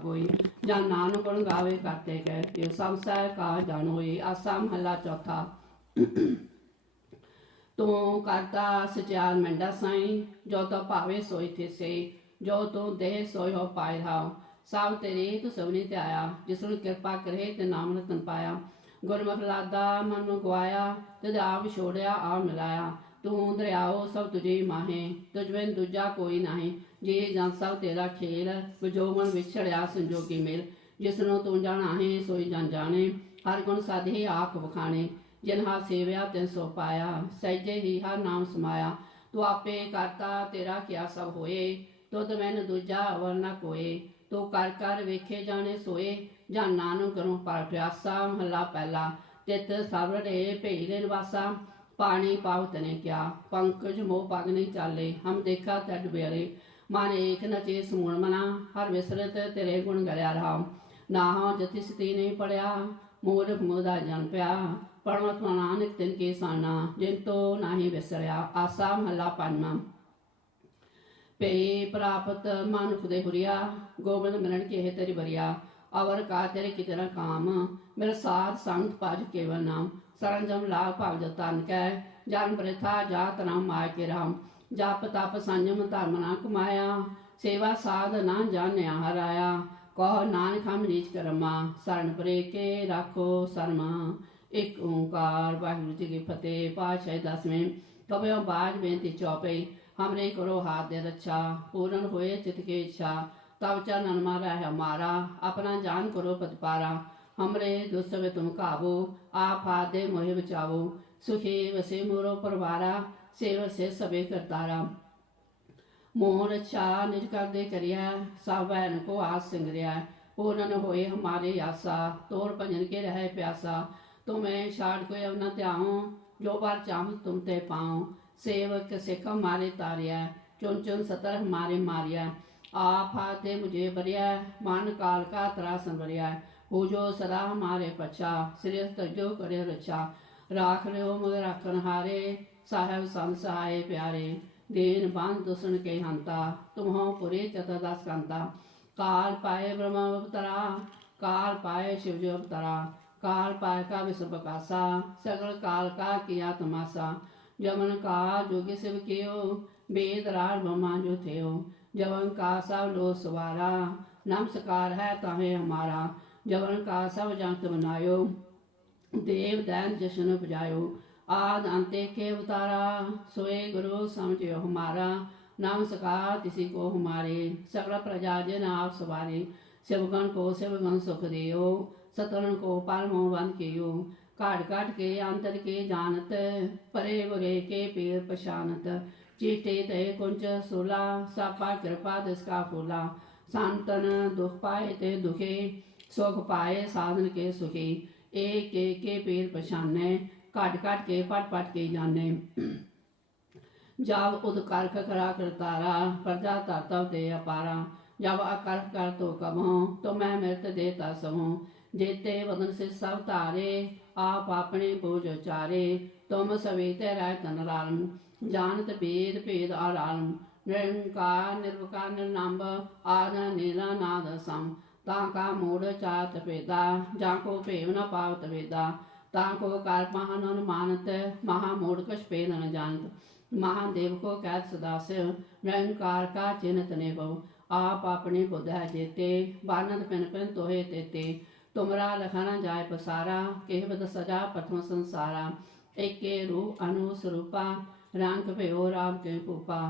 गोई जा नानक गुण गावे करते गए यो सब सह का जान होई। आसा महला चौथा। तू करता सचार मंडा साई जो तो भावे सोई थे से जो तू देह सोई हो पाए रहा सब तेरी तू सबनी ते आया जिसनु कृपा करे ते नाम रतन पाया। गुरमुख लादा मन गवाया ते आप छोड़िया आ मिलाया तू दरियाओ सब तुझे माहे तुझ बिन दूजा कोई नाही जे जन सब तेरा खेल विजोगन विछड़िया संजोगी मेल जिसनों तू जाना है सोई जन जाने हर गुण साधे आख बखाने जिन हा सेव्या तिन सो पाया सहजे ही हर नाम समाया। तू आपे करता तेरा क्या सब होए तुद मैन दूजा अवर न कोए तू कर कर वेखे जाने सोए जान नानक करूं पर प्यासा। महला पहला। तित सबरे भेले निवासा पानी पावत ने क्या पंकज मोह पग नहीं चाले हम देखा तड बेले मन एक नचे समूण मना हर विसरत तेरे गुण गलिया रहा ना जति सती नहीं पढ़िया मूर्ख मुदा जन पिया परमात्मा नानक तिन के साना जिन तो नाही विसरिया। आसा महला पंजवां। पे प्राप्त मानुख दे हुरिया गोबिंद मिलन के तेरी बरिया अवर का तेरे की तेरा काम मेरा साथ संत पाज केवल नाम सरंजम लाभ भाव जतान कै जन प्रथा जात नाम माय के राम जप तप संयम धर्म ना कमाया सेवा साध ना जानिया हराया कहो नानक हम नीच कर्मा शरण परे के राखो शर्मा। एक ओंकार वाहिगुरू जी की फतेह। पातशाही 10वें। कबयो बाज बेनती चौपई हमरे करो हाथ दे रक्षा पूर्ण होए चित के इच्छा तब चरण मारा है हमारा अपना जान करो पतपारा हमरे दुस्सवे तुम काबू आप हाथ दे मोहे बचावो सुखी वसे मोरो परवारा सेव से सबे करतारा मोह रक्षा निज कर दे करिया सब बहन को आस सिंगरिया पूर्ण होए हमारे आशा तोर भजन के रहे प्यासा तुम्हें छाड़ कोई अब न त्याऊं जो बार चाहूं तुम ते पाऊं सेवक सिख हमारे तारिया चुन चुन सतर हमारे मारिया आप हाथ दे मुझे बरिया मन काल का त्रासन बरिया हो जो सदा हमारे पच्छा श्रेय तजो करे रक्षा राख रहे हो मुझे राखन हारे साहेब संत सहाय प्यारे दीन बांध दुष्ण के हंता तुम हो पुरी चतुर्दश कांता काल पाए ब्रह्म अवतरा काल पाए शिव जी अवतरा काल पाए का विश्व प्रकाशा सगल काल का किया तमाशा जमन का जोगी शिव कियो वेद राज ब्रह्मा जो थे जवन का सब लो सवारा नमस्कार है ताहे हमारा जवन का सब जंत बनायो देव दैन जशन उपजायो आद अंते के उतारा सोए गुरु समझो हमारा नमस्कार किसी को हमारे सकल प्रजा जन आप सवारे शिवगण को शिवगण सुख दियो सतरण को पालमो वन कियो काट काट के अंतर के जानत परे बुरे के पीर पशानत चीटे ते कुंच सोला सापा कृपा दिसका फूला संतन दुख पाए ते दुखे सुख पाए साधन के सुखी एक एक के पीर पछाने काट काट के पट पट के जाने जब उदकर खरा करतारा प्रजा तब दे अपारा जब अकर कर तो कबो तो मैं मृत देता सहूँ जेते वदन से सब तारे आप अपने बोझ चारे तुम सवेते रह तन रालम जानत भेद भेद आरालम निरंकार निर्विकार निर्नाम आद नीला नाद सम ताका मूड चात पेदा जाको पेव न पावत वेदा ताको कार महान अनुमानत महामूढ़ कछ पेद न जानत महादेव को कैद सदास्य निरंकार का चिन्हत ने भव आप अपने बुद्ध है जेते बानंद पिन पिन तोहे तेते तुमरा लखना जाय पसारा केहबद सजा प्रथम संसारा एक के रूप अनु स्वरूपा रंग भयो राम के पूपा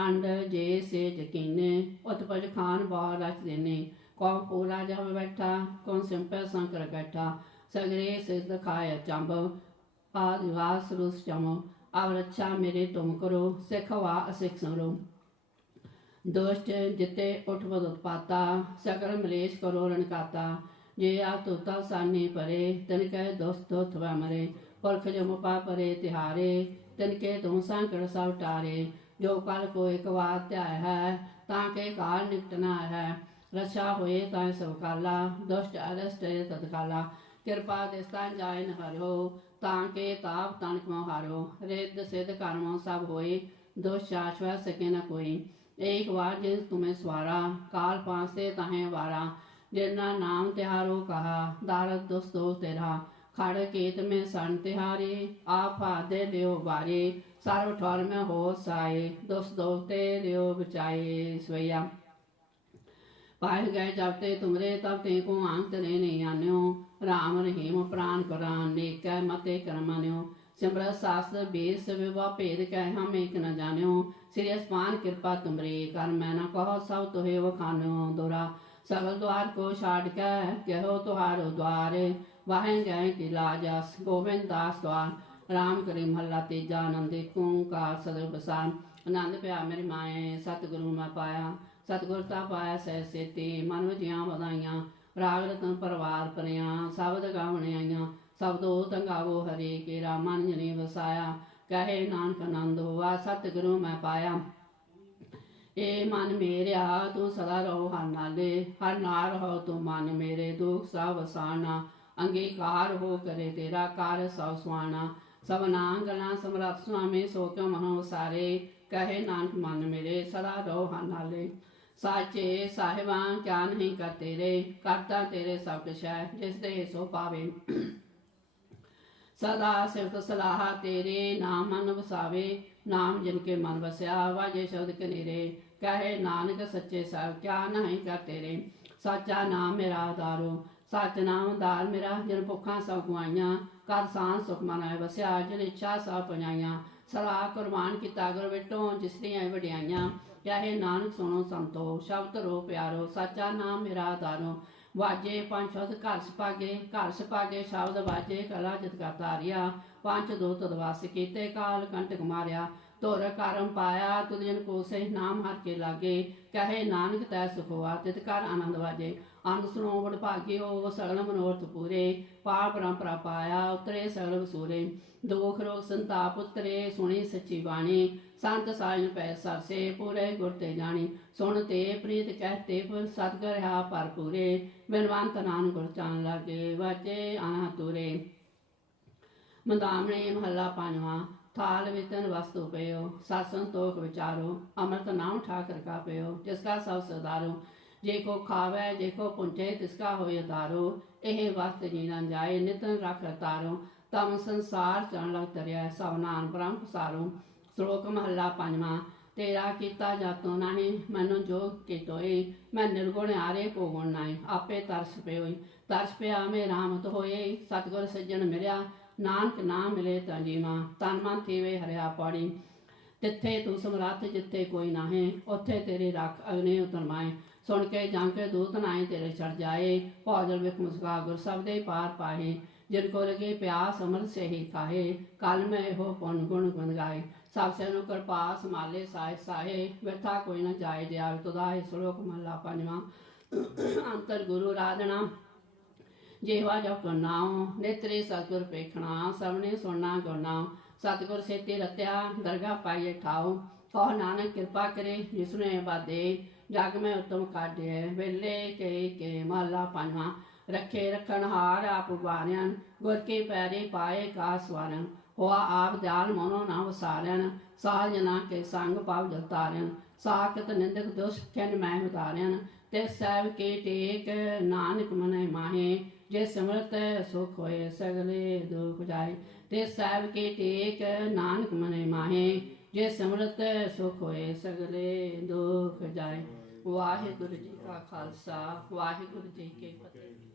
अंड जे से जकीने उत्पज खान बार रच देने कौन पूरा जब बैठा कौन सिंपल संकर बैठा सगरे सिद्ध खाए चंब आदिवास रुस चमो अब रक्षा मेरे तुम करो सिखवा असिख सरो दुष्ट जिते उठ बद उत्पाता सकल मलेश करो रणकाता जे आ तोता सानी परे तिनके दोस्त थवा मरे पुरख जो मुपा परे तिहारे तिनके तुम संकट सब टारे जो कल को एक बार त्याय है ताके काल निकटना है रक्षा हुए ताय सब काला दुष्ट अरष्ट तत्काला कृपा दिस्तान जाय न हरो ताके ताप तनक मों हारो रिद्ध सिद्ध कर्मों सब होए दुष्ट शाश्वत सके न कोई एक बार जिस तुम्हें स्वारा, काल पासे तहें वारा, जिन्ना नाम तिहारो कहा, दारद दोस्तो तेरा, खड़ केत में सन तिहारे, आप फादे लियो बारे, सर्व ठौर में हो साए, दोस्तों ते लियो बचाए। स्वया पाए गए जब ते तुमरे तब ते को अंत ने नहीं आन्यो, राम रहीम प्राण कुरान नेक मते कर्मन्यो, सिमरत शास्त्र बेस विवाह भेद कह हम एक न जान्यो, श्री अस्मान कृपा तुमरे कर मैं न कहो सब तुहे वखान्यो। दोरा सगल द्वार को छाड़ कर कहो तुहारो द्वार, वाहें गए कि लाजस गोविंद दास द्वार, राम करी महला तेजा आनंद ओंकार सदर बसान, आनंद प्या मेरी माए सतगुरु मैं पाया, सतगुरता पाया सह सेती, मन वजियां वधाइयां, राग रतन परवार परियां, शब्द गावने आइयां, शब्दो तंगावो हरे केरा मन जने वसाया, कहे नानक आनंद हुआ सतगुरु मैं पाया। ए मन मेरा तू सदा रहो हर नाले, हर नाल रहो तू मन मेरे, दुख सब वसाना, अंगीकार हो करे तेरा कार्य सब सुहाना, सबना गला समरथ स्वामी सो क्यों मनो सारे, कहे नानक मन मेरे सदा रहो हर नाले। साचे साहिबा क्या नहीं कर तेरे, करता तेरे सब कुछ है जिस दे सो पावे, सदा सिफत सलाह तेरे नाम मन वसावे, नाम जिनके मन बसया वाजे शब्द कनेरे, कहे नानक सच्चे सब क्या नहीं कर तेरे, सच्चा नाम मेरा दारो, सच नाम दार मेरा, जिन भुखा सब गुआइयां, कर सांस सुख मन बसया, जिन इच्छा सब पजाइयां, सलाह कुरबान किता गुर विटों जिस दियां वड्याइयां, कहे नानक सुनो संतो शब्द रो प्यारो, सच्चा नाम मेरा दारो, वाजे पंच शब्द घर सभागे शब्द वाजे कला जित तारिया, पंच दूत दवास कीते काल कंटक मारिया, तुर करम पाया तुद जन को से नाम हर के लागे, कहे नानक तै सुख हुआ तित कर आनंद वाजे, आनंद सुनो बड़ भागे हो सगल मनोरथ पूरे, पार परंपरा पाया उतरे सगल वसूरे, दुख रोग संताप उतरे सुनी सच्ची बाणी, संत साजन पै सरसे पूरे गुर ते जानी, सुन ते प्रीत कहते पुर सतगुर हा पर पूरे, बिनवंत नानक गुर चान लागे वाजे आना तुरे। मंदामणे महला पांचवा, थाल वितन वस्तु पयो, सत संतोख विचारो, अमृत नाम ठाकर का पयो, जिसका सब सदारो, जे को खावे जे को पुंचे तिसका होय तारो, एह वस्त जीना जाए नितन रख तारो, तम संसार चरण लग तरिया सब नान ब्रह्म पसारो। श्लोक महला पंजवा, तेरा कीता जातो नाही मैनू जोग के तोए, मैं निर्गुण आरे को गुण नाई, आपे तरस प्योई, तरस प्या में रामत होए, सतगुर सज्जन मिलिया, नानक नाम मिले ता जीवा, तन मन थीवे हरिया पौड़ी, तिथे तू समरथ जिथे कोई नाहे, उथे तेरी रख अग्नि उतरमाए, सुन के जांके दूत नाए तेरे चढ़ जाए, भौजल विख मुस्का गुर सबदे पार पाहे, जिनको लगे प्यास अमृत से ही खाहे, काल में हो पुन गुण गुण गाए, सब से कृपा संभाले साहे साहे, व्यथा कोई न जाए दयाल तुदाए। श्लोक महला पंजवा, अंतर गुरु राधना जेवा जप नाम, नेत्रे सतगुर पेखना, सबने सुनना गुरनाम, सतगुर सेते रत्या दरगाह पाइए ठाओ, कहो नानक कृपा करे जिसने बादे, जग में उत्तम काढे वेले के महला पंजवा, रखे रखन हार आप उबारन, गुर के पैरे पाए का स्वारन, हुआ आप दयाल मनो न वसारन, साल जना के संग पाव जतारन, साकत निंदक दुष्ट खिन मैं उतारन, ते सब के टेक नानक मन माहे, जे सिमरत सुख होए सगले दुख जाए, ते सब के टेक नानक मन माहे, जे सिमरत सुख होए सगले दुख जाए। वाहिगुरु जी का खालसा वाहिगुरु जी की फतेह।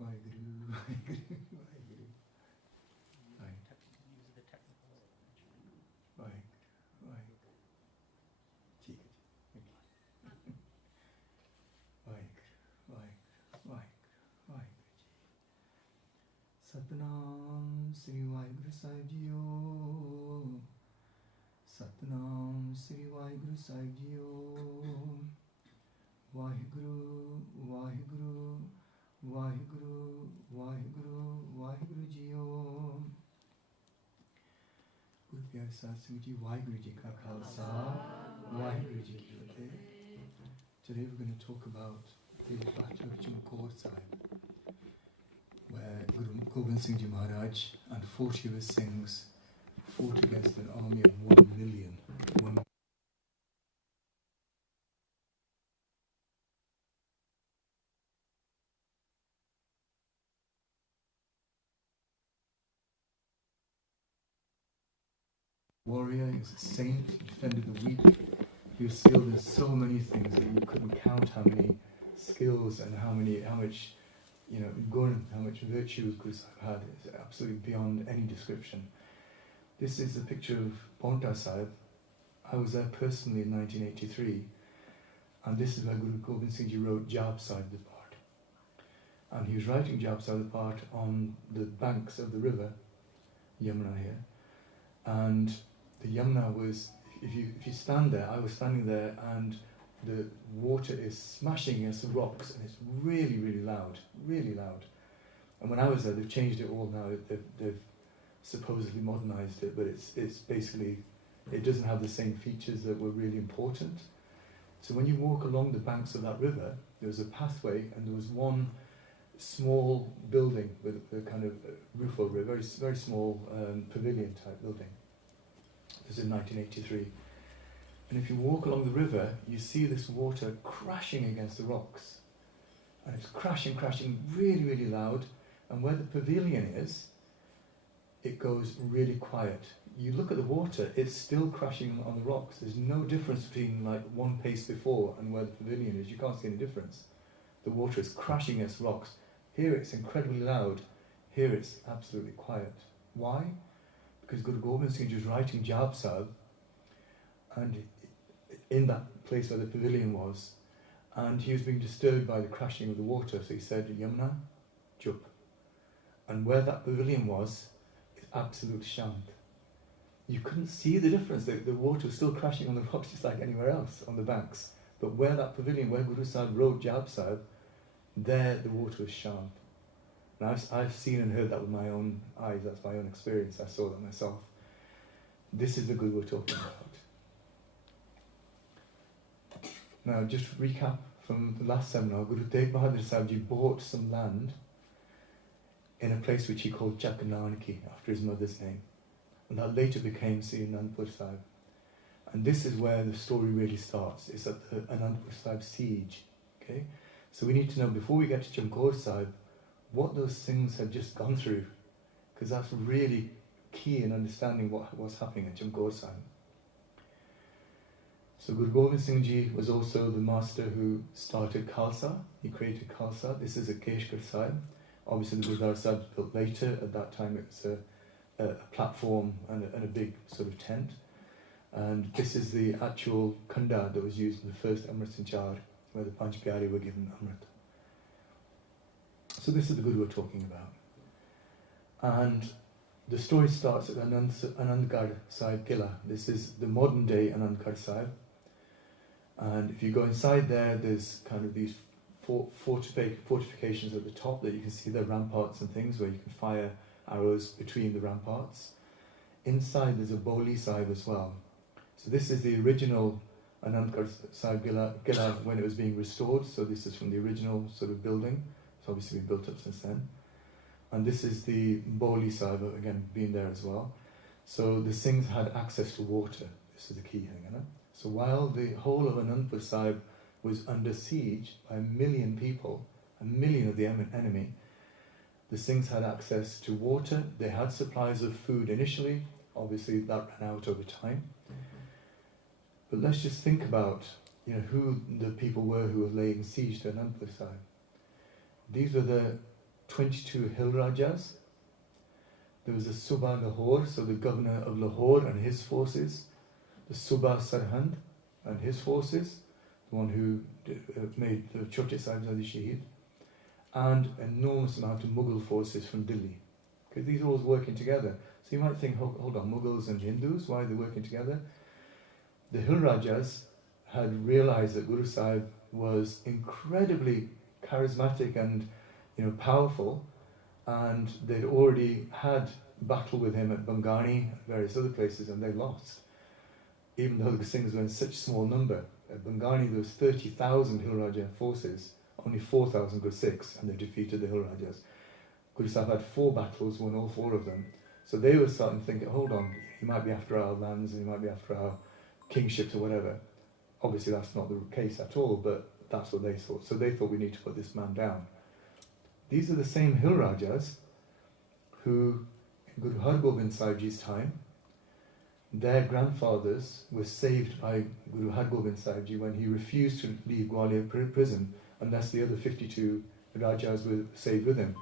Vaheguru, Vaheguru, Vaheguru. Use the technical. Vaheguru, Vaheguru. ठीक है जी, okay. Vaheguru, Vaheguru, Vaheguru, Vaheguru ji. Satnam Sri Vaheguru Sahib Jiyo. Satnam Sri Vaheguru Sahib Jiyo. Vaheguru, Vaheguru, Vaheguru, Vaheguru, Vaheguru Jiyo. Guru Pyare Sahib Singh Ji, Vaheguru Ji Ka Khalsa, Vaheguru Ji Ki Fateh. Today we're going to talk about the Battle of Chumkor Sahib, where Guru Gobind Singh Ji Maharaj and 40 of his Singhs fought against an army of 1 million. Warrior, he was a saint, he defended the weak. He was skilled in so many things that you couldn't count how many skills and how much, gun, how much virtue Guru Sahib had. It's absolutely beyond any description. This is a picture of Bonta Sahib. I was there personally in 1983, and this is where Guru Gobind Singh Ji wrote Jab Sahib the part. And he was writing Jab Sahib the part on the banks of the river, Yamuna here, and the Yamuna was, if you stand there, I was standing there, and the water is smashing against the rocks, and it's really, really loud, really loud. And when I was there, they've changed it all now. They've supposedly modernized it, but it's basically, it doesn't have the same features that were really important. So when you walk along the banks of that river, there was a pathway, and there was one small building with a kind of roof over it, very, very small pavilion type building. This is in 1983. And if you walk along the river, you see this water crashing against the rocks. And it's crashing, really, really loud. And where the pavilion is, it goes really quiet. You look at the water, it's still crashing on the rocks. There's no difference between like one pace before and where the pavilion is. You can't see any difference. The water is crashing against rocks. Here it's incredibly loud. Here it's absolutely quiet. Why? Because Guru Gobind Singh Ji was writing Jab Sahib, and in that place where the pavilion was, and he was being disturbed by the crashing of the water, so he said, Yamuna, chup. And where that pavilion was, it's absolute shant. You couldn't see the difference. The water was still crashing on the rocks just like anywhere else on the banks. But where that pavilion, where Guru Sahib wrote Jab Sahib, there the water was shant. And I've seen and heard that with my own eyes. That's my own experience. I saw that myself. This is the Guru we're talking about. Now, just to recap from the last seminar, Guru Tegh Bahadur Sahib Ji bought some land in a place which he called Chakananki, after his mother's name. And that later became Sri Anandpur Sahib. And this is where the story really starts. It's at the Anandpur Sahib siege. Okay? So we need to know, before we get to Chumkor Sahib, what those things had just gone through. Because that's really key in understanding what was happening at Chumkor Sahib. So Guru Gobind Singh Ji was also the master who started Khalsa. He created Khalsa. This is a Keshkar Sahib. Obviously the Gurdwara Sahib was built later. At that time it was a platform and a big sort of tent. And this is the actual kanda that was used in the first Amrit Sanchar, where the Panch Pyare were given Amrit. So this is the Guru we're talking about. And the story starts at Anandgarh Sahib Kila. This is the modern day Anandgarh Sahib. And if you go inside there, there's kind of these fortifications at the top that you can see, the ramparts and things where you can fire arrows between the ramparts. Inside there's a Boli Sahib as well. So this is the original Anandgarh Sahib Kila when it was being restored. So this is from the original sort of building. It's obviously been built up since then. And this is the Boli Sahib, again, being there as well. So the Singhs had access to water. This is the key thing, isn't it? So while the whole of Anandpur Sahib was under siege by 1 million people, 1 million of the enemy, the Singhs had access to water. They had supplies of food initially. Obviously that ran out over time. But let's just think about, who the people were who were laying siege to Anandpur Sahib. These were the 22 hill rajas. There was the Subha Lahore, so the governor of Lahore and his forces, the Subha Sarhand and his forces, the one who made the Chote Sahibzadhe Shaheed, and enormous amount of Mughal forces from Delhi. Because these are all working together. So you might think, hold on, Mughals and Hindus, why are they working together? The Hill Rajas had realized that Guru Sahib was incredibly charismatic and powerful, and they'd already had battle with him at Bangani and various other places, and they lost. Even though the Singhs were in such small number. At Bangani there was 30,000 Hill Raja forces, only 4,000 Sikhs, and they defeated the Hill Rajas. Guru Sahib had 4 battles, won all 4 of them. So they were starting to think, hold on, he might be after our lands, he might be after our kingships or whatever. Obviously that's not the case at all, but that's what they thought. So they thought, we need to put this man down. These are the same Hill Rajas who, in Guru Har Gobind Sahib Ji's time, their grandfathers were saved by Guru Har Gobind Sahib Ji when he refused to leave Gwalior prison unless the other 52 Rajas were saved with him.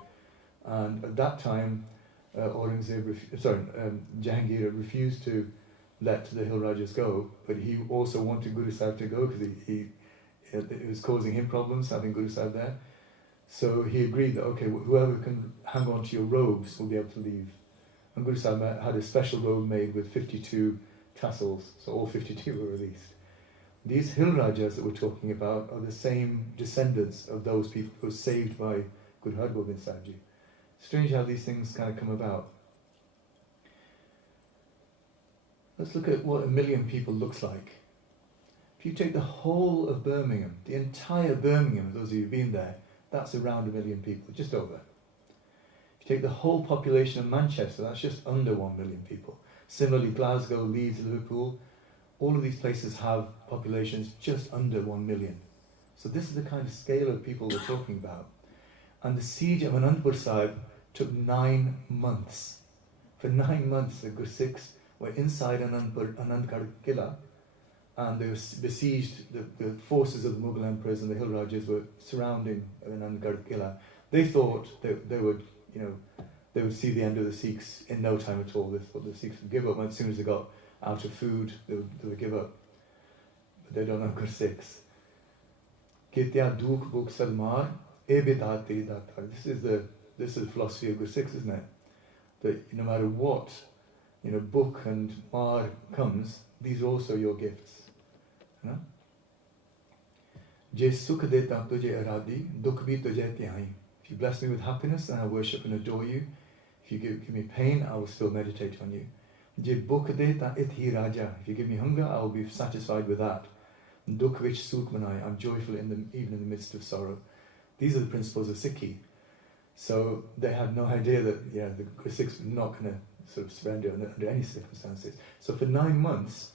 And at that time, Jahangir refused to let the Hill Rajas go, but he also wanted Guru Sahib to go because it was causing him problems having Guru Sahib there. So he agreed that, okay, whoever can hang on to your robes will be able to leave. And Guru Sahib had a special robe made with 52 tassels, so all 52 were released. These Hill Rajas that we're talking about are the same descendants of those people who were saved by Guru Har Gobind Sahib Ji. Strange how these things kind of come about. Let's look at what 1 million people looks like. If you take the whole of Birmingham, the entire Birmingham, those of you who've been there, that's around 1 million people, just over. If you take the whole population of Manchester, that's just under 1 million people. Similarly, Glasgow, Leeds, Liverpool, all of these places have populations just under 1 million. So this is the kind of scale of people we're talking about. And the siege of Anandpur Sahib took 9 months. For 9 months, the Sikhs were inside Anandgarh Killa, and they were besieged. The forces of the Mughal emperors and the Hill Rajas were surrounding Anandgarh Killa. They thought they would see the end of the Sikhs in no time at all. They thought the Sikhs would give up, and as soon as they got out of food, they would give up. But they don't know Sikhs. This is the philosophy of Guru Sikhs, isn't it? That no matter what, book and mar comes, these are also your gifts. If you bless me with happiness, then I worship and adore you. If you give me pain, I will still meditate on you. If you give me hunger, I will be satisfied with that. I'm joyful even in the midst of sorrow. These are the principles of Sikhi. So they had no idea that the Sikhs were not going to sort of surrender under any circumstances. So for 9 months,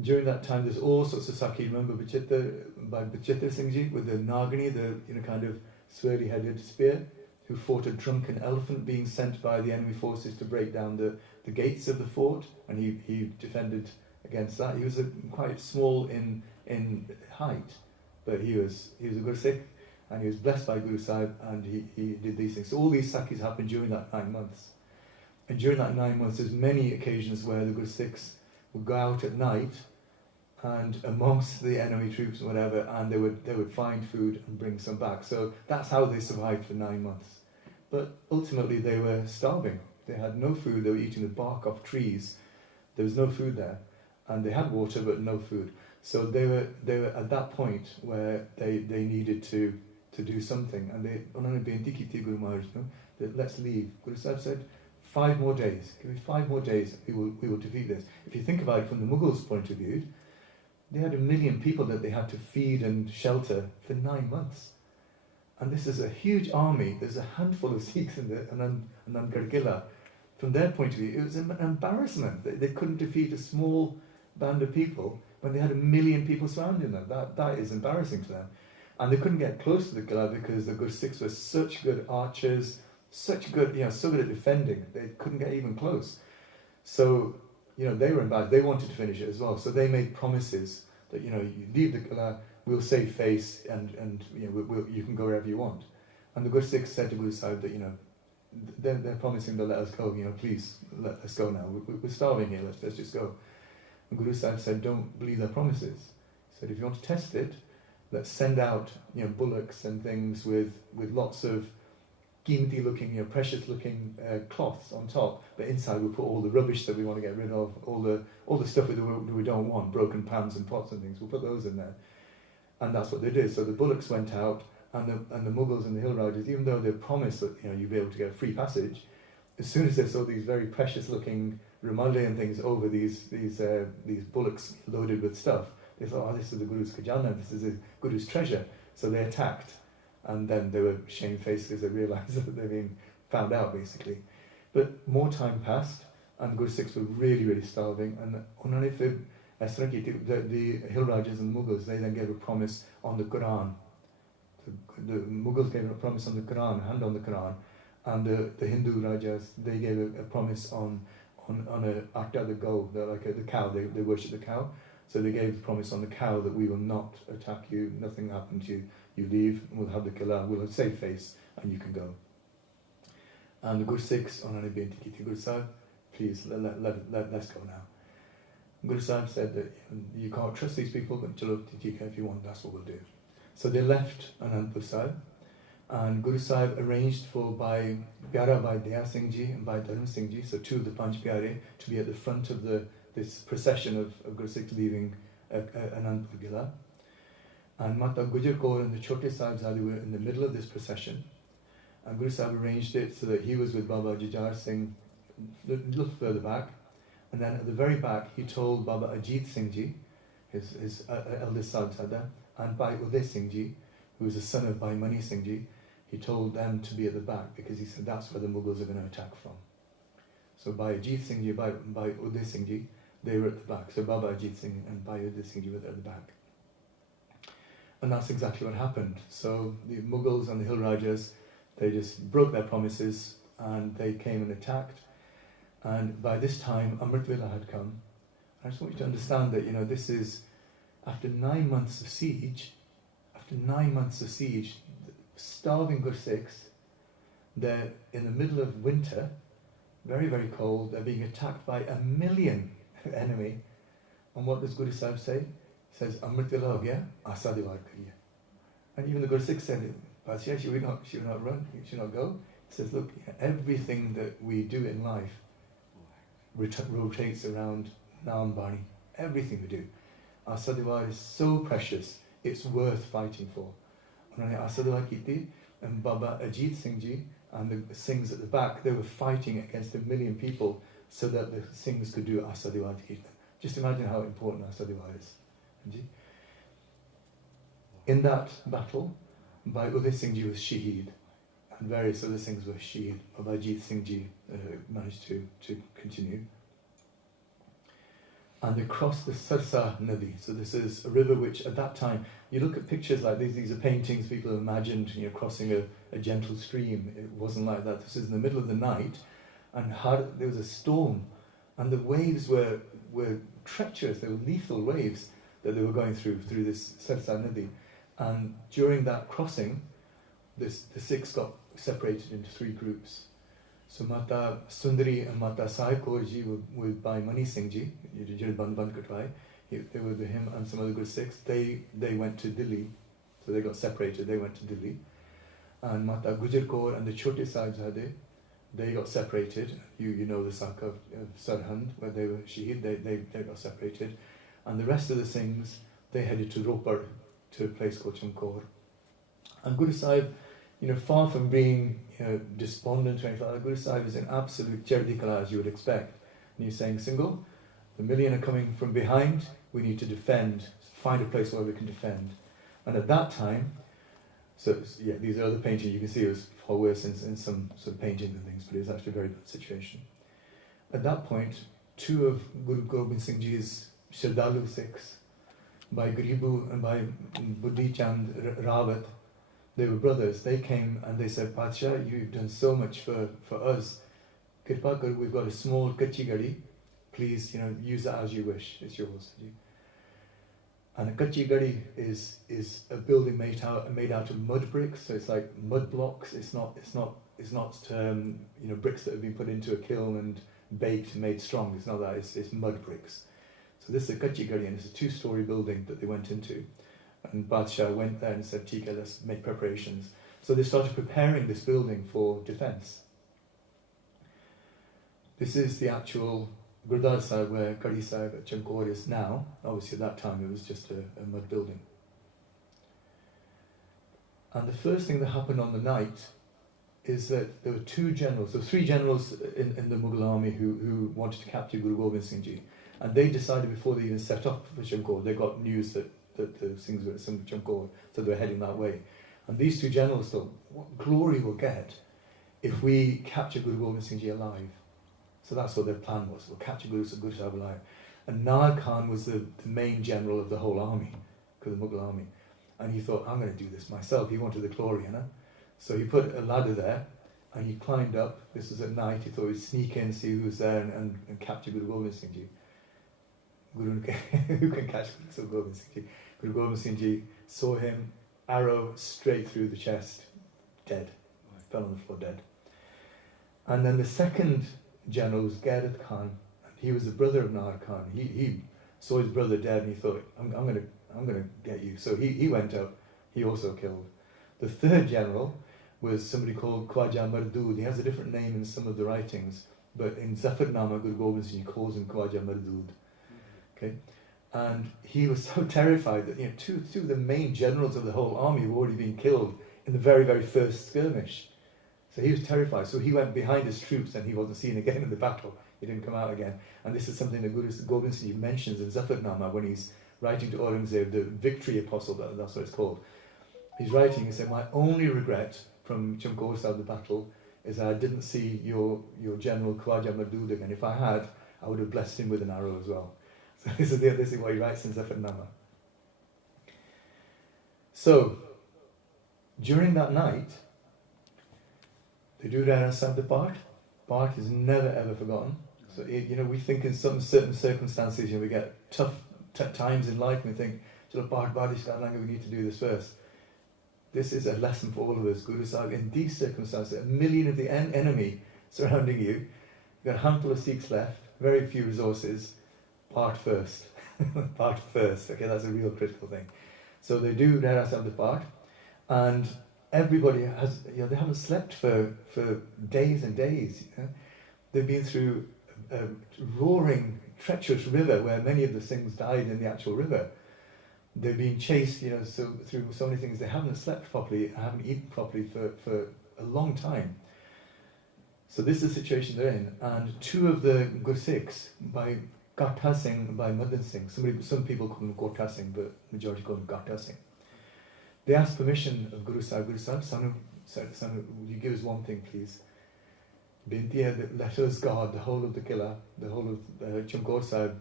during that time, there's all sorts of Sakhi. Remember by Bachitra Singh Ji with the Nagini, the kind of swirly-headed spear, who fought a drunken elephant being sent by the enemy forces to break down the gates of the fort, and he defended against that. He was quite small in height, but he was a Guru Sikh, and he was blessed by Guru Sahib, and he did these things. So all these Sakhis happened during that 9 months. And during that 9 months, there's many occasions where the Guru Sikhs would go out at night and amongst the enemy troops and whatever, and they would find food and bring some back. So that's how they survived for 9 months. But ultimately they were starving. They had no food, they were eating the bark off trees. There was no food there. And they had water but no food. So they were at that point where they needed to do something. And that let's leave. Guru Sahib said, 5 more days. Give me 5 more days, we will defeat this. If you think about it from the Mughals' point of view, they had 1 million people that they had to feed and shelter for 9 months. And this is a huge army. There's a handful of Sikhs in the Anandgarh Killa. From their point of view, it was an embarrassment. They couldn't defeat a small band of people when they had 1 million people surrounding them. That is embarrassing to them. And they couldn't get close to the Killa because the Guru Sikhs were such good archers, so good at defending. They couldn't get even close. So, they were embarrassed. They wanted to finish it as well. So they made promises that, you leave the Killa, we'll save face, and you can go wherever you want. And the Gursikhs said to Guru Sahib that, they're promising to let us go, please let us go now. We're starving here, let's just go. And Guru Sahib said, don't believe their promises. He said, if you want to test it, let's send out, bullocks and things with lots of qimti looking, precious looking cloths on top, but inside we put all the rubbish that we want to get rid of, all the stuff that we don't want, broken pans and pots and things, we'll put those in there. And that's what they did. So the bullocks went out, and the Mughals and the Hill Rajas, even though they promised that you'd be able to get free passage, as soon as they saw these very precious looking Ramalde and things over these bullocks loaded with stuff, they thought, this is the Guru's khajana, this is the Guru's treasure. So they attacked, and then they were shamefaced as they realised that they'd been found out, basically. But more time passed, and the Guru Sikhs were really, really starving, and the Hill Rajas and the Mughals, they then gave a promise on the Quran. The Mughals gave a promise on the Quran, hand on the Quran, and the Hindu Rajas, they gave a promise on a Akta, the goat, the cow, they worship the cow. So they gave the promise on the cow that we will not attack you, nothing happened to you, you leave, we'll have the killa, we'll have a safe face, and you can go. And the Guru Sikhs, Guru Sahib, please, let's go now. Guru Sahib said that you can't trust these people, but chalo, if you want, that's what we'll do. So they left Anandpur Sahib, and Guru Sahib arranged for Pyara Bhai Daya Singh Ji and Bhai Dharm Singh Ji, so two of the Panch Pyare, to be at the front of this procession of Guru Sikhs leaving Anandpur Gila. And Mata Gujar Kaur and the Chote Sahibzadhe were in the middle of this procession. And Guru Sahib arranged it so that he was with Baba Jujhar Singh a little further back. And then at the very back, he told Baba Ajit Singh Ji, his eldest Sahibzada, and Bhai Uday Singh Ji, who was the son of Bhai Mani Singh Ji, he told them to be at the back because he said that's where the Mughals are going to attack from. So Bhai Ajit Singh Ji, Bhai Uday Singh Ji, they were at the back. So Baba Ajit Singh and Bhai Uday Singh Ji were at the back. And that's exactly what happened. So the Mughals and the Hill Rajas, they just broke their promises and they came and attacked. And by this time, Amrit Vela had come. I just want you to understand that, this is after 9 months of siege, starving Gursikhs, they're in the middle of winter, very, very cold, they're being attacked by 1 million enemy. And what does Guru Sahib say? He says, Amrit Vela ho gaya, aasa diwar kariye. And even the Gursikhs said, Padshah, should we not run? Should not go? He says, look, everything that we do in life rotates around Naam Bani. Everything we do. Aasa diwar is so precious, it's worth fighting for. Aasa diwar kiti, and Baba Ajit Singh Ji and the Singhs at the back, they were fighting against 1 million people so that the Singhs could do Aasa diwar kirtan. Just imagine how important Aasa diwar is. In that battle, Bhai Uday Singh Ji was Shaheed, and various other Singhs were Shaheed. Baba Ajit Singh Ji managed to continue. And they crossed the Sarsa Nadi. So this is a river which at that time, you look at pictures like these are paintings people have imagined, crossing a gentle stream. It wasn't like that. This is in the middle of the night, and there was a storm, and the waves were treacherous. They were lethal waves that they were going through this Sarsa Nadi. And during that crossing, the Sikhs got separated into 3 groups. So Mata Sundari and Mata Sahib Kaur Ji were with Bhai Mani Singh Ji, they were with him and some other good Sikhs. They went to Delhi, so they got separated, they went to Delhi. And Mata Gujar Kaur and the Chote Sahibzadhe, they got separated. You know the Sakh of Sarhand, where they were Shaheed, they got separated. And the rest of the Singhs, they headed to Ropar, to a place called Chamkaur. And Guru Sahib, far from being despondent or anything like that, Guru Sahib is in absolute chardi kala, as you would expect. And he's saying, Single, the 1 million are coming from behind, we need to defend, find a place where we can defend. And at that time, these are other paintings, you can see it was far worse in some paintings and things, but it was actually a very bad situation. At that point, 2 of Guru Gobind Singh Ji's Shardalu Sikhs, by Garibu and by Buddhi Chand Rawat, they were brothers. They came and they said, Padshah, you've done so much for us. Kirpa kar, we've got a small kachi gadi. Please, use that as you wish. It's yours. And a kachi gadi is a building made out of mud bricks, so it's like mud blocks. It's not bricks that have been put into a kiln and baked and made strong. It's not that. It's mud bricks. So this is a kachi gadi, and it's a 2-story building that they went into. And Badshah went there and said, "Tika, let's make preparations." So they started preparing this building for defence. This is the actual Gurdwara Sahib where Gadi Sahib at Chamkaur is now. Obviously at that time it was just a mud building. And the first thing that happened on the night is that there were 2 generals, there were 3 generals in the Mughal army who wanted to capture Guru Gobind Singh Ji. And they decided before they even set up for Chamkaur, they got news that the Singhs were at Chamkaur, so they were heading that way. And these 2 generals thought, what glory we'll get if we capture Guru Gobind Singh Ji alive. So that's what their plan was. We'll capture Guru Sahib alive. And Nair Khan was the main general of the whole army, the Mughal army. And he thought, I'm going to do this myself. He wanted the glory, you know. So he put a ladder there, and he climbed up. This was at night. He thought he'd sneak in, see who was there, and capture Guru Gobind Singh Ji. Who can catch Guru Gobind Singh Ji? Guru Gobind Singh Ji saw him, arrow straight through the chest, dead. Fell on the floor dead. And then the second general was Gurdwara Khan. He was the brother of Nair Khan. He saw his brother dead, and he thought, I'm gonna get you. So he went up. He also killed. The third general was somebody called Khwaja Mardud. He has a different name in some of the writings, but in Zafarnama, Guru Gobind Singh calls him Khwaja Mardud. Okay, and he was so terrified that two of the main generals of the whole army have already been killed in the very, very first skirmish. So he was terrified. So he went behind his troops, and he wasn't seen again in the battle. He didn't come out again. And this is something that Guru Gobind Singh mentions in Zafarnama when he's writing to Aurangzeb, the victory apostle. That's what it's called. He's writing. He said, "My only regret from Chamkaur Sahib, the battle, is that I didn't see your general Khwaja Mardud again. If I had, I would have blessed him with an arrow as well." So this is what he writes in Zafarnama. So during that night, they do Gurdwara Sahib the part. Part is never ever forgotten. So we think in some certain circumstances, we get tough times in life, and we think, we need to do this first. This is a lesson for all of us. Guru Sahib, in these circumstances, 1 million of the enemy surrounding you, you've got a handful of Sikhs left, very few resources. Part first. Part first. Okay, that's a real critical thing. So they do Gurdwara Sahib the part, and everybody has, they haven't slept for days and days. They've been through a roaring, treacherous river where many of the Singhs died in the actual river. They've been chased, through so many things. They haven't slept properly, haven't eaten properly for a long time. So this is the situation they're in. And 2 of the Gursikhs, by Gatha Singh and by Madan Singh, some people call him Gotha Singh, but majority call him Gatha Singh. They asked permission of Guru Sahib. Guru Sahib, Sanu, will you give us one thing, please? Binti hai that let us guard the whole of the Qila, the whole of Chamkaur Sahib,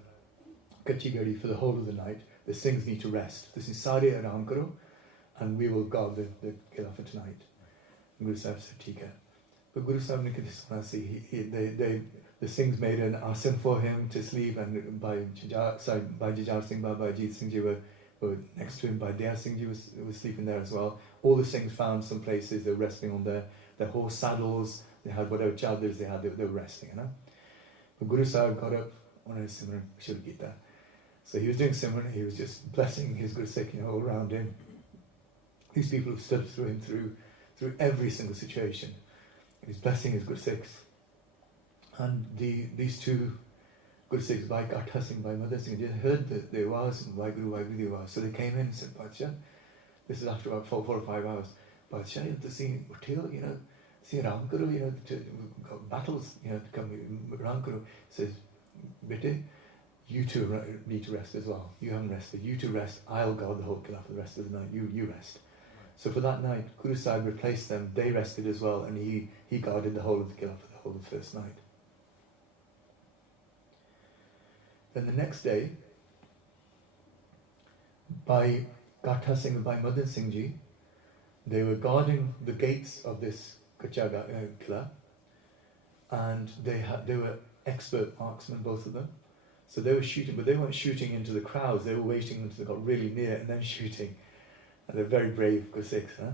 Kachi Gadi for the whole of the night. The Singhs need to rest. This is Sare Aram Karo, and we will guard the Qila for tonight. And Guru Sahib said, Tika. But Guru Sahib ne kisi see, the Singhs made an asan for him to sleep, and by Jajar Singh Baba, Ajit Singh Ji were next to him. By Daya Singh Ji was sleeping there as well. All the Singhs found some places they were resting on their horse saddles. They had whatever chadars they had, they were resting, But Guru Sahib got up, Simran Shuru Gita. So he was doing Simran, he was just blessing his Guru Sikh, all around him. These people have stood through him through every single situation. He's blessing his Guru Sikhs. And these 2 Guru Sikhs, by Gatha Singh, by Madan Singh, they heard the Awaz and Waheguru the Awaz. So they came in and said, Badshah, this is after about 4 or 5 hours, Badshah, you have to see Uthil, see Ram Karo, battles, to come, Ram Karo. Says, Bete, you 2 need to rest as well. You haven't rested. You 2 rest. I'll guard the whole Qila for the rest of the night. You rest. So for that night, Guru Sahib replaced them. They rested as well, and he guarded the whole of the Qila for the whole of the first night. Then the next day, by Gatha Singh and by Madan Singh Ji, they were guarding the gates of this Kachaga Qila, and they were expert marksmen, both of them. So they were shooting, but they weren't shooting into the crowds. They were waiting until they got really near and then shooting. And they're very brave Gursikhs, huh?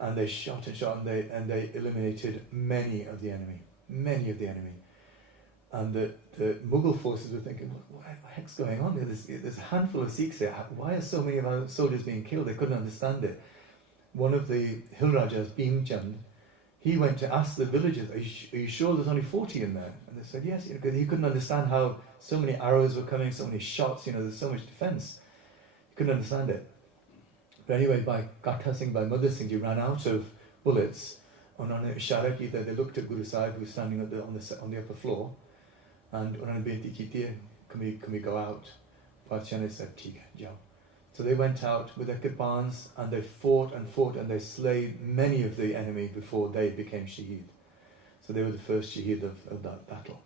And they shot and shot, and they eliminated many of the enemy. And the Mughal forces were thinking, what the heck's going on? There's a handful of Sikhs here. Why are so many of our soldiers being killed? They couldn't understand it. One of the Hill Rajas, Bhim Chand, he went to ask the villagers, are you sure there's only 40 in there? And they said, yes, because he couldn't understand how so many arrows were coming, so many shots, there's so much defence. He couldn't understand it. But anyway, by Katha Singh, by Mother Singh, he ran out of bullets. Unhone ishara kita, they looked at Guru Sahib, who was standing on the upper floor, and unhone benti ki thi, can we go out? Badshah ne said, "Theek hai, jao." So they went out with their kirpans and they fought and they slayed many of the enemy before they became Shaheed. So they were the first Shaheed of that battle.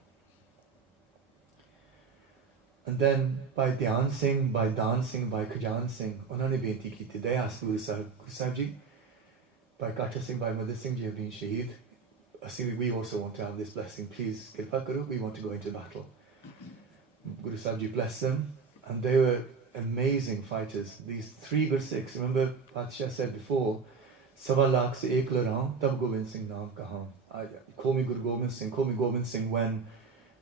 And then by Dhyan Singh, by Dan Singh, by Khajan Singh, unhone benti ki thi, they asked Guru Sahib ji, by Katha Singh, by Mother Singh ji have been Shaheed. We also want to have this blessing. Please, kirpa karo, we want to go into battle. Guru Sahib ji blessed them, and they were amazing fighters. These 3 Gursikhs, remember Badshah said before, Sawa lakh se ek laran, tab Gobind Singh naam kahan. Call me Guru Gobind Singh when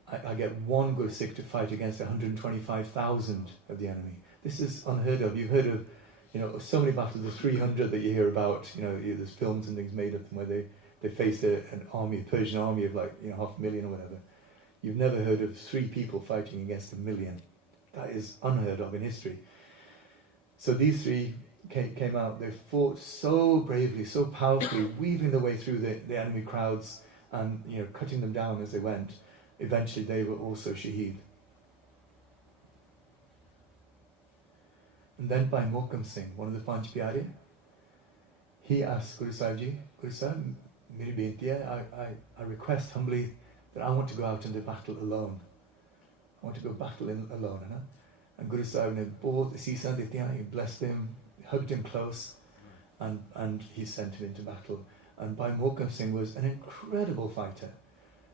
I get 1 Gursikh to fight against 125,000 of the enemy. This is unheard of. You've heard of, so many battles, the 300 that you hear about, there's films and things made of them where they faced an army, a Persian army of 500,000 or whatever. You've never heard of 3 people fighting against 1 million. That is unheard of in history. So these 3 came out, they fought so bravely, so powerfully, weaving their way through the enemy crowds and cutting them down as they went. Eventually they were also Shaheed. And then by Mohkam Singh, one of the Panch Pyare, he asked Guru Sahib ji, Guru Sahib, meri benti hai, I request humbly that I want to go out into battle alone. I want to go battle alone. Hai? And Guru Sahib ne bahut seesan ditiyan, he blessed him, hugged him close, and he sent him into battle. And Bhai Mohkam Singh was an incredible fighter.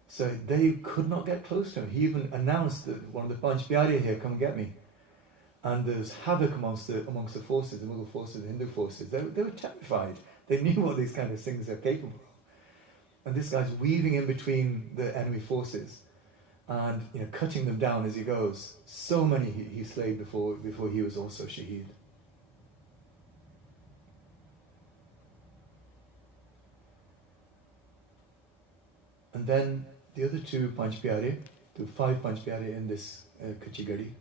So they could not get close to him. He even announced that one of the Panch Pyare here, come get me. And there was havoc amongst the forces, the Mughal forces, the Hindu forces. They were terrified. They knew what these kind of things are capable of. And this guy's weaving in between the enemy forces and cutting them down as he goes. So many he slayed before he was also Shaheed. And then the other 2 Panch Pyare, there were 5 Panch Pyare in this Kachigadi.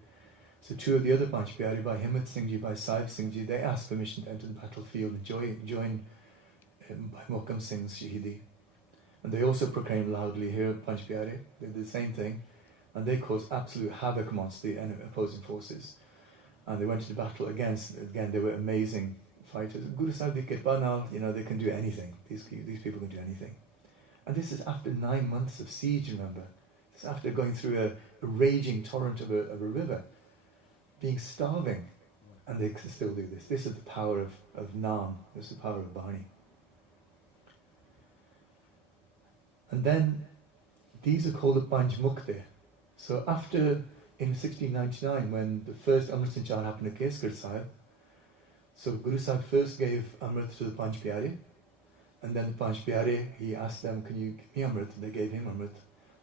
So 2 of the other Panch Pyare, by Himmat Singh ji, by Sahib Singh ji, they asked permission to enter the battlefield and join by Mohkam Singh's Shaheedi. And they also proclaimed loudly here, Panch Pyare, they did the same thing, and they caused absolute havoc amongst the opposing forces. And they went into battle again, they were amazing fighters. Guru Sahib di Kirpa now, they can do anything. These people can do anything. And this is after 9 months of siege, remember. This is after going through a raging torrent of a river, being starving, and they can still do this. This is the power of Naam, this is the power of Bani. And then, these are called the Panch Mukte. So after, in 1699, when the first Amrit Sanchar happened at Keskar Sahib, so Guru Sahib first gave Amrit to the Panch Pyare, and then the Panch Pyare, he asked them, can you give me Amrit? And they gave him Amrit.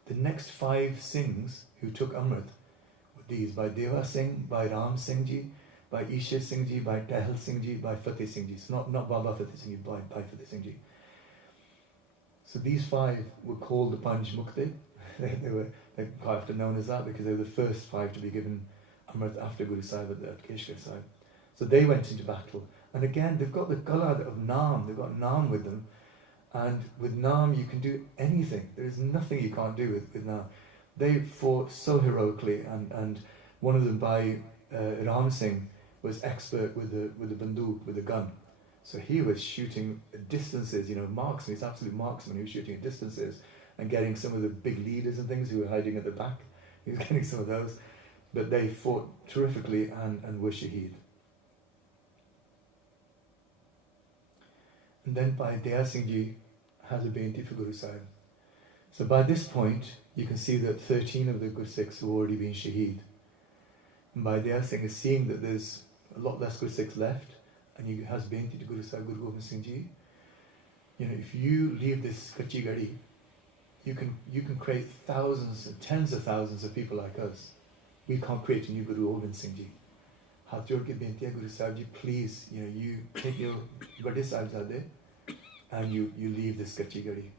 The next 5 Singhs who took Amrit were these, by Deva Singh, by Ram Singh ji, by Isha Singh ji, by Tehal Singh ji, by Fateh Singh ji. So not Baba Fateh Singh ji, by Fateh Singh ji. So these 5 were called the Panch Mukte. They're quite often known as that because they were the first 5 to be given Amrit after Guru Sahib at Keshkar Sahib. So they went into battle. And again, they've got the Galad of Naam, they've got Naam with them. And with Naam, you can do anything. There is nothing you can't do with Naam. They fought so heroically, and one of them, by Ram Singh, was expert with the banduk, with the gun. So he was shooting at distances, marksman, he's absolute marksman, he was shooting at distances and getting some of the big leaders and things who were hiding at the back. He was getting some of those. But they fought terrifically and were Shaheed. And then by Daya Singh ji has a beinti for Guru Sahib. So by this point, you can see that 13 of the Gursikhs have already been Shaheed. And by Daya Singh is seeing that there's a lot less Gursikhs left, and he has been to Guru Sahib Guru Gobind Singh Ji, if you leave this Kachi Gadi, you can create thousands and tens of thousands of people like us. We can't create a new Guru Gobind Singh Ji. Hath jod ke benti hai, Guru Sahib Ji, please, you take your Vadhe Sahibzadhe and you leave this Kachi Gadi.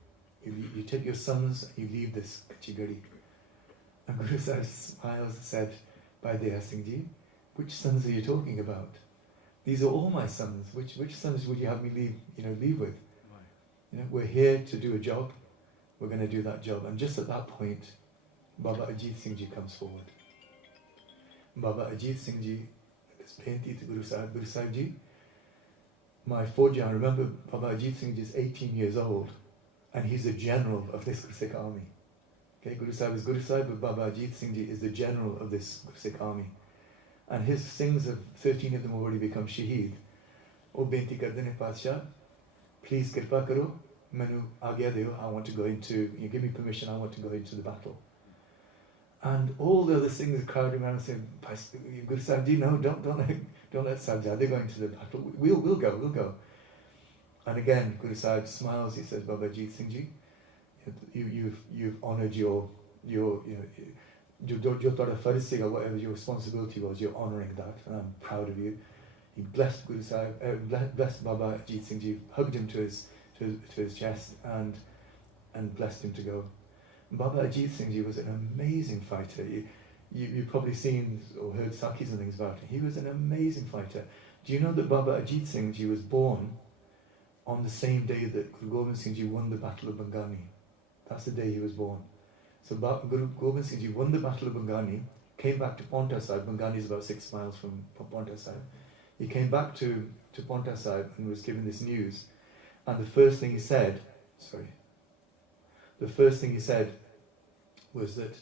You take your sons and you leave this Kachi Gadi. And Guru Sahib smiles and said, by Daya Singh Ji, which sons are you talking about? These are all my sons. Which sons would you have me leave with? We're here to do a job. We're going to do that job. And just at that point, Baba Ajit Singh Ji comes forward. Baba Ajit Singh Ji is painted to Guru Sahib Ji. My Faujan, remember Baba Ajit Singh Ji is 18 years old and he's the general of this Sikh army. Okay, Guru Sahib is Guru Sahib, but Baba Ajit Singh Ji is the general of this Sikh army. And his Singhs, 13 of them already become Shaheed. O benti karde ne Padshah, please kirpa karo, manu agya deo, I want to go into, you give me permission, I want to go into the battle. And all the other Singhs are crowding around and saying, Guru Sahib Ji, no, don't let Sahibzadeh go into the battle. We'll go. And again, Guru Sahib smiles, he says, Baba Ajit Singh Ji, you've honoured your whatever your responsibility was, you're honouring that, and I'm proud of you. He blessed Guru Sahib, blessed Baba Ajit Singh Ji, hugged him to his chest, and blessed him to go. Baba Ajit Singh Ji was an amazing fighter. You've probably seen or heard Sakis and things about him. He was an amazing fighter. Do you know that Baba Ajit Singh Ji was born on the same day that Guru Gobind Singh Ji won the Battle of Bangani? That's the day he was born. So Guru Gobind Singh Ji won the Battle of Bangani, came back to Paonta Sahib. Bangani is about 6 miles from Paonta Sahib. He came back to Paonta Sahib and was given this news. And the first thing he said was that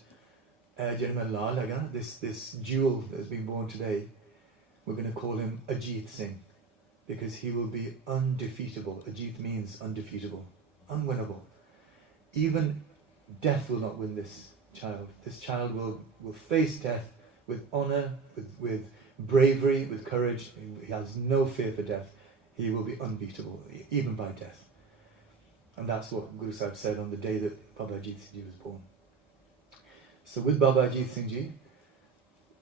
this jewel that has been born today, we're going to call him Ajit Singh, because he will be undefeatable. Ajit means undefeatable, unwinnable. Even death will not win this child. This child will face death with honour, with bravery, with courage. He has no fear for death. He will be unbeatable, even by death. And that's what Guru Sahib said on the day that Baba Ajit Singh Ji was born. So with Baba Ajit Singh Ji,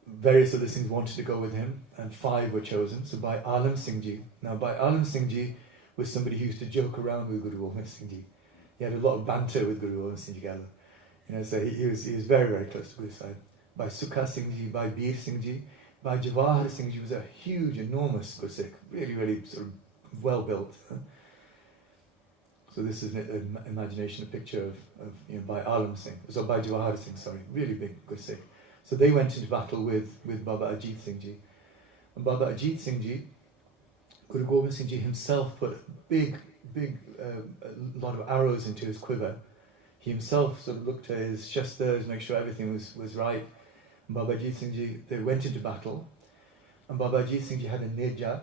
various other Singhs wanted to go with him, and 5 were chosen. So by Alam Singh Ji. Now by Alam Singh Ji was somebody who used to joke around with Guru Gobind Singh Ji. He had a lot of banter with Guru Gobind Singh Ji. So he was very, very close to Guru Sahib. By Sukha Singh Ji, by Bir Singh Ji, by Gurdwara Singh Ji was a huge, enormous Gursikh, really, really sort of well built. So this is an imagination, a picture of by Alam Singh, so by Gurdwara Singh, sorry, really big Gursikh. So they went into battle with Baba Ajit Singh Ji. And Baba Ajit Singh Ji, Guru Gobind Singh Ji himself put a big lot of arrows into his quiver. He himself sort of looked at his shastras, make sure everything was right. And Baba Ajit Singh Ji, they went into battle. And Baba Ajit Singh Ji had a nirja,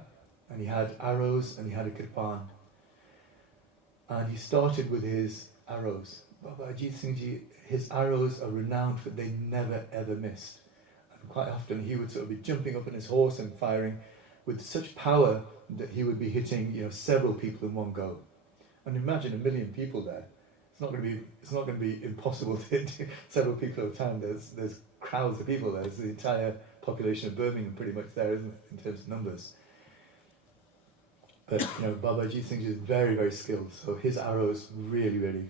and he had arrows, and he had a kirpan. And he started with his arrows. Baba Ajit Singh Ji, his arrows are renowned for they never ever missed. And quite often he would sort of be jumping up on his horse and firing with such power that he would be hitting several people in one go. And imagine 1 million people there. It's not going to be impossible to hit several people at a time. There's crowds of people there. There's the entire population of Birmingham pretty much there, isn't it, in terms of numbers. But Baba Ajit Singh is very, very skilled, so his arrows really, really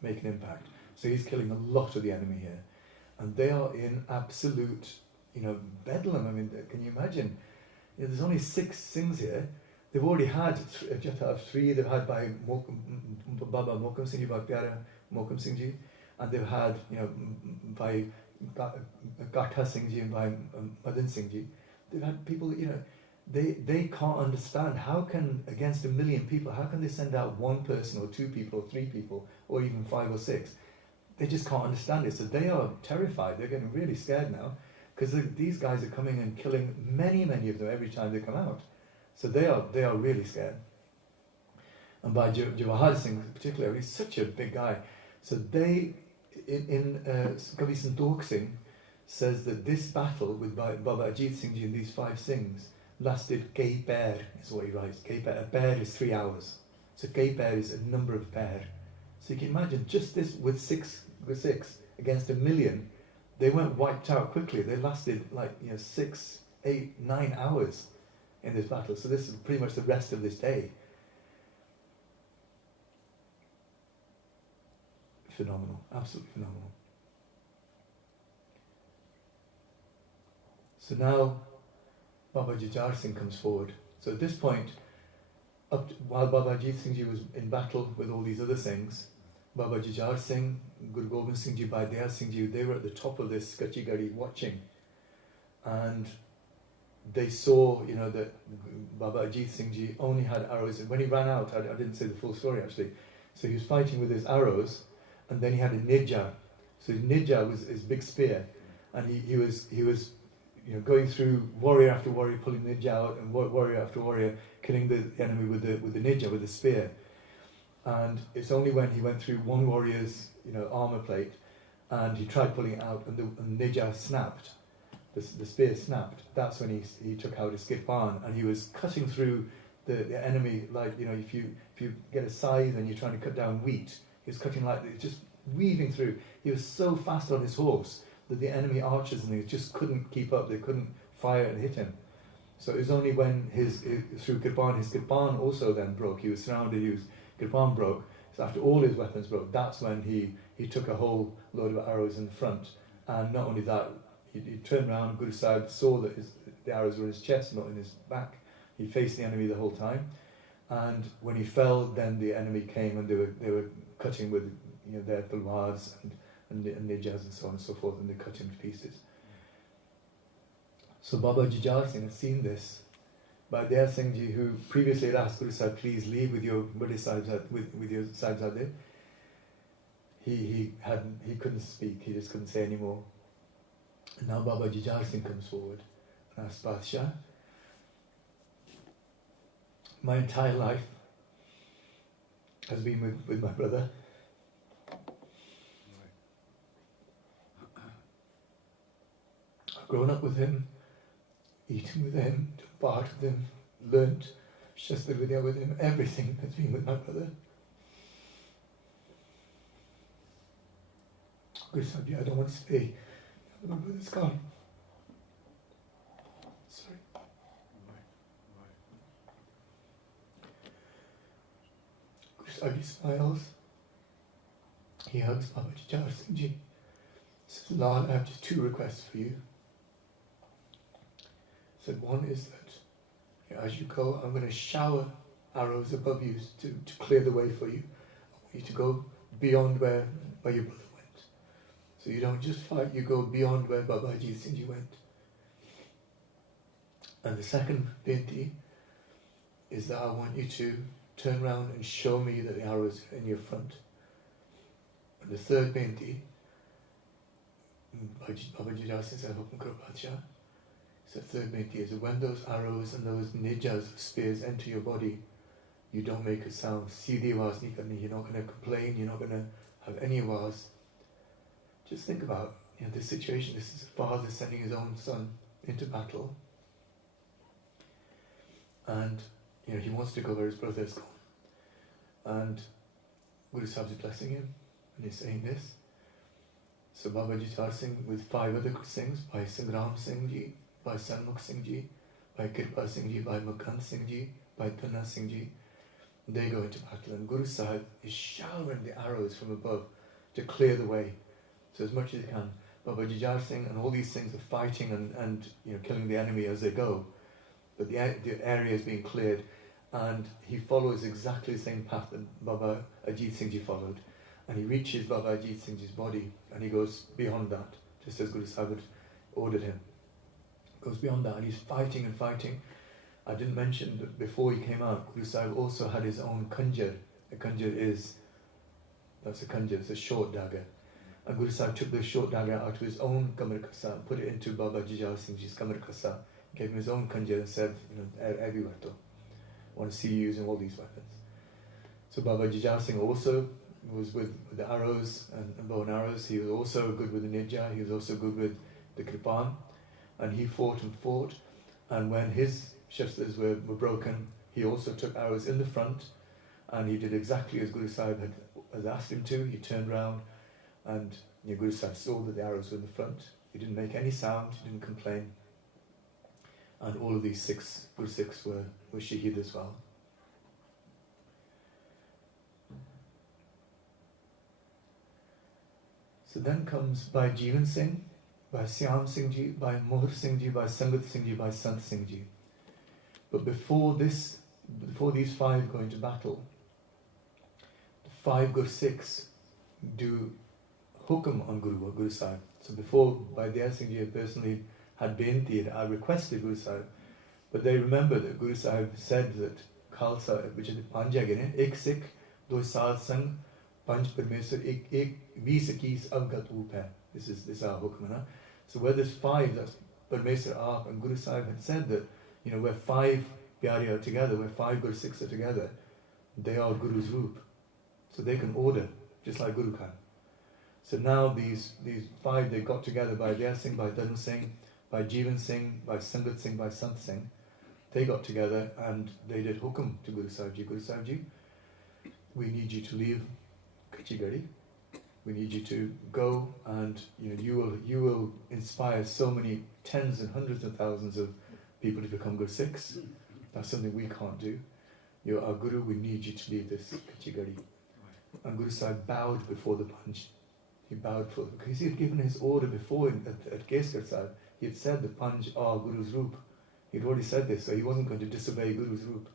make an impact. So he's killing a lot of the enemy here, and they are in absolute, bedlam. I mean, can you imagine? There's only 6 Singhs here. They've already had just out of 3. They've had by Baba Mokam Singh Ji, by Pyara Mokam Singh Ji, and they've had by Gatha Singh Ji and by Madan Singh Ji. They've had people, they can't understand how can, against 1 million people, how can they send out 1 person or 2 people or 3 people or even 5 or 6? They just can't understand it. So they are terrified. They're getting really scared now because these guys are coming and killing many, many of them every time they come out. So they are really scared. And by Jawahar Singh particularly, he's such a big guy. So they, in Kavi Santokh Singh, says that this battle with Baba Ajit Singh Ji and these 5 Singhs lasted Kei Pair, is what he writes. Kei Pair. A pair is 3 hours. So Kei Pair is a number of pair. So you can imagine just this with six against 1 million, they weren't wiped out quickly. They lasted like 6, 8, 9 hours in this battle. So this is pretty much the rest of this day. Phenomenal, absolutely phenomenal. So now Baba Jujhar Singh comes forward. So at this point, while Baba Ajit Singh Ji was in battle with all these other Singhs, Baba Jujhar Singh, Guru Gobind Singh Ji, Bhai Singh Ji, they were at the top of this Kachi Gadi watching. And they saw, that Baba Ajit Singh Ji only had arrows. When he ran out, I didn't say the full story actually. So he was fighting with his arrows, and then he had a nidja. So his nidja was his big spear, and he was going through warrior after warrior, pulling nidja out, and warrior after warrior, killing the enemy with the nidja, with the spear. And it's only when he went through one warrior's armor plate, and he tried pulling it out, and the nidja snapped, the spear snapped. That's when he took out his Divaan, and he was cutting through the enemy like if you get a scythe and you're trying to cut down wheat. He was cutting just weaving through. He was so fast on his horse that the enemy archers and they just couldn't keep up. They couldn't fire and hit him. So it was only when through Kirpan, his Kirpan also then broke. He was surrounded. His Kirpan broke. So after all his weapons broke, that's when he took a whole load of arrows in the front. And not only that, he turned around. Guru Sahib saw that the arrows were in his chest, not in his back. He faced the enemy the whole time. And when he fell, then the enemy came and they were cutting with their talwars and nidjas and so on and so forth, and they cut him to pieces. So Baba Jujhar Singh had seen this. Vadhe Singh Ji, who previously had asked Guru Sahib, please leave with your Vadhe Sahibzadhe, with your Sahibzadhe, he couldn't speak, he just couldn't say any more. And now Baba Jujhar Singh comes forward and asks Badshah, my entire life has been with my brother. I've grown up with him, eaten with him, took part with him, learnt Shastra Vidya with him, everything has been with my brother. Guru Sahib, I don't want to stay. My brother's gone. Sorry. Guru Sahib smiles. He hugs Baba Jujhar Singh Ji. Says, Lal, I have just 2 requests for you. Said, one is that as you go, I'm going to shower arrows above you to clear the way for you. I want you to go beyond where your brother went. So you don't just fight, you go beyond where Baba Ajit Singh Ji went. And the second binti is that I want you to turn around and show me that the arrows are in your front. And the third binti, Baba Jujhar Singh said, Hukum Karo Badshah. So the third binti is that when those arrows and those nidjas, spears enter your body, you don't make a sound. Seedhi awaz nahi karni. You're not going to complain. You're not going to have any awaz. Just think about this situation. This is a father sending his own son into battle, and he wants to go where his brother is gone. And Guru Sahib is blessing him, and he's saying this. So Baba Jujhar Singh with 5 other Singhs, by Sangram Singh Ji, by Sanmukh Singh Ji, by Kirpa Singh Ji, by Mukhand Singh Ji, by Dhanna Singh Ji, they go into battle, and Guru Sahib is showering the arrows from above to clear the way. So as much as he can, Baba Jujhar Singh and all these things are fighting and killing the enemy as they go, but the area is being cleared, and he follows exactly the same path that Baba Ajit Singh Ji followed, and he reaches Baba Ajit Singh Ji's body, and he goes beyond that, just as Guru Sahib had ordered him. Goes beyond that, and he's fighting and fighting. I didn't mention that before he came out, Guru Sahib also had his own khanjar. A khanjar that's a khanjar, it's a short dagger. And Guru Sahib took the short dagger out of his own Kamar Khasa and put it into Baba Jujhar Singh Ji's Kamar Khasa, gave him his own khanjar and said, everywhere to. I want to see you using all these weapons. So Baba Jujhar Singh also was with the arrows and bow and arrows. He was also good with the nidja. He was also good with the Kripan, and he fought and fought, and when his shastras were broken, he also took arrows in the front, and he did exactly as Guru Sahib had asked him to. He turned round, and Guru Sahib saw that the arrows were in the front. He didn't make any sound, he didn't complain, and all of these Guru Sikhs were Shaheed as well. So then comes by Jeevan Singh, by Syam Singh Ji, by Mohar Singh Ji, by Sangat Singh Ji, by Sant Singh Ji. But before these 5 go into battle, the 5 Guru Sikhs do hukam on Guru Sahib. So before, by Daya Singh Ji personally had beinti, I requested Guru Sahib, but they remember that Guru Sahib said that Khalsa, which is the Panjagine, ek Sikh, do Saad Sang, Panj Parmeswar, ek 20 21 avgat oop hai. This is our hukm. So where there's 5, that's Parmeswar Aap, and Guru Sahib had said that, where 5 Pyari are together, where 5 Guru Sikhs are together, they are Guru's Roop. So they can order, just like Guru can. So now these 5, they got together by Daya Singh, by Dharm Singh, by Jeevan Singh, by Sangat Singh, by Sant Singh. They got together and they did hukum to Guru Sahib Ji. Guru Sahib Ji, we need you to leave Kachigadi. We need you to go, and you will inspire so many tens and hundreds of thousands of people to become Guru Sikhs. That's something we can't do. You're our Guru, we need you to leave this Kachigadi. And Guru Sahib bowed before the Panj. He bowed before, because he had given his order before at Keskar Sahib. He had said the Panj are Guru's Roop. He'd already said this, so he wasn't going to disobey Guru's Roop.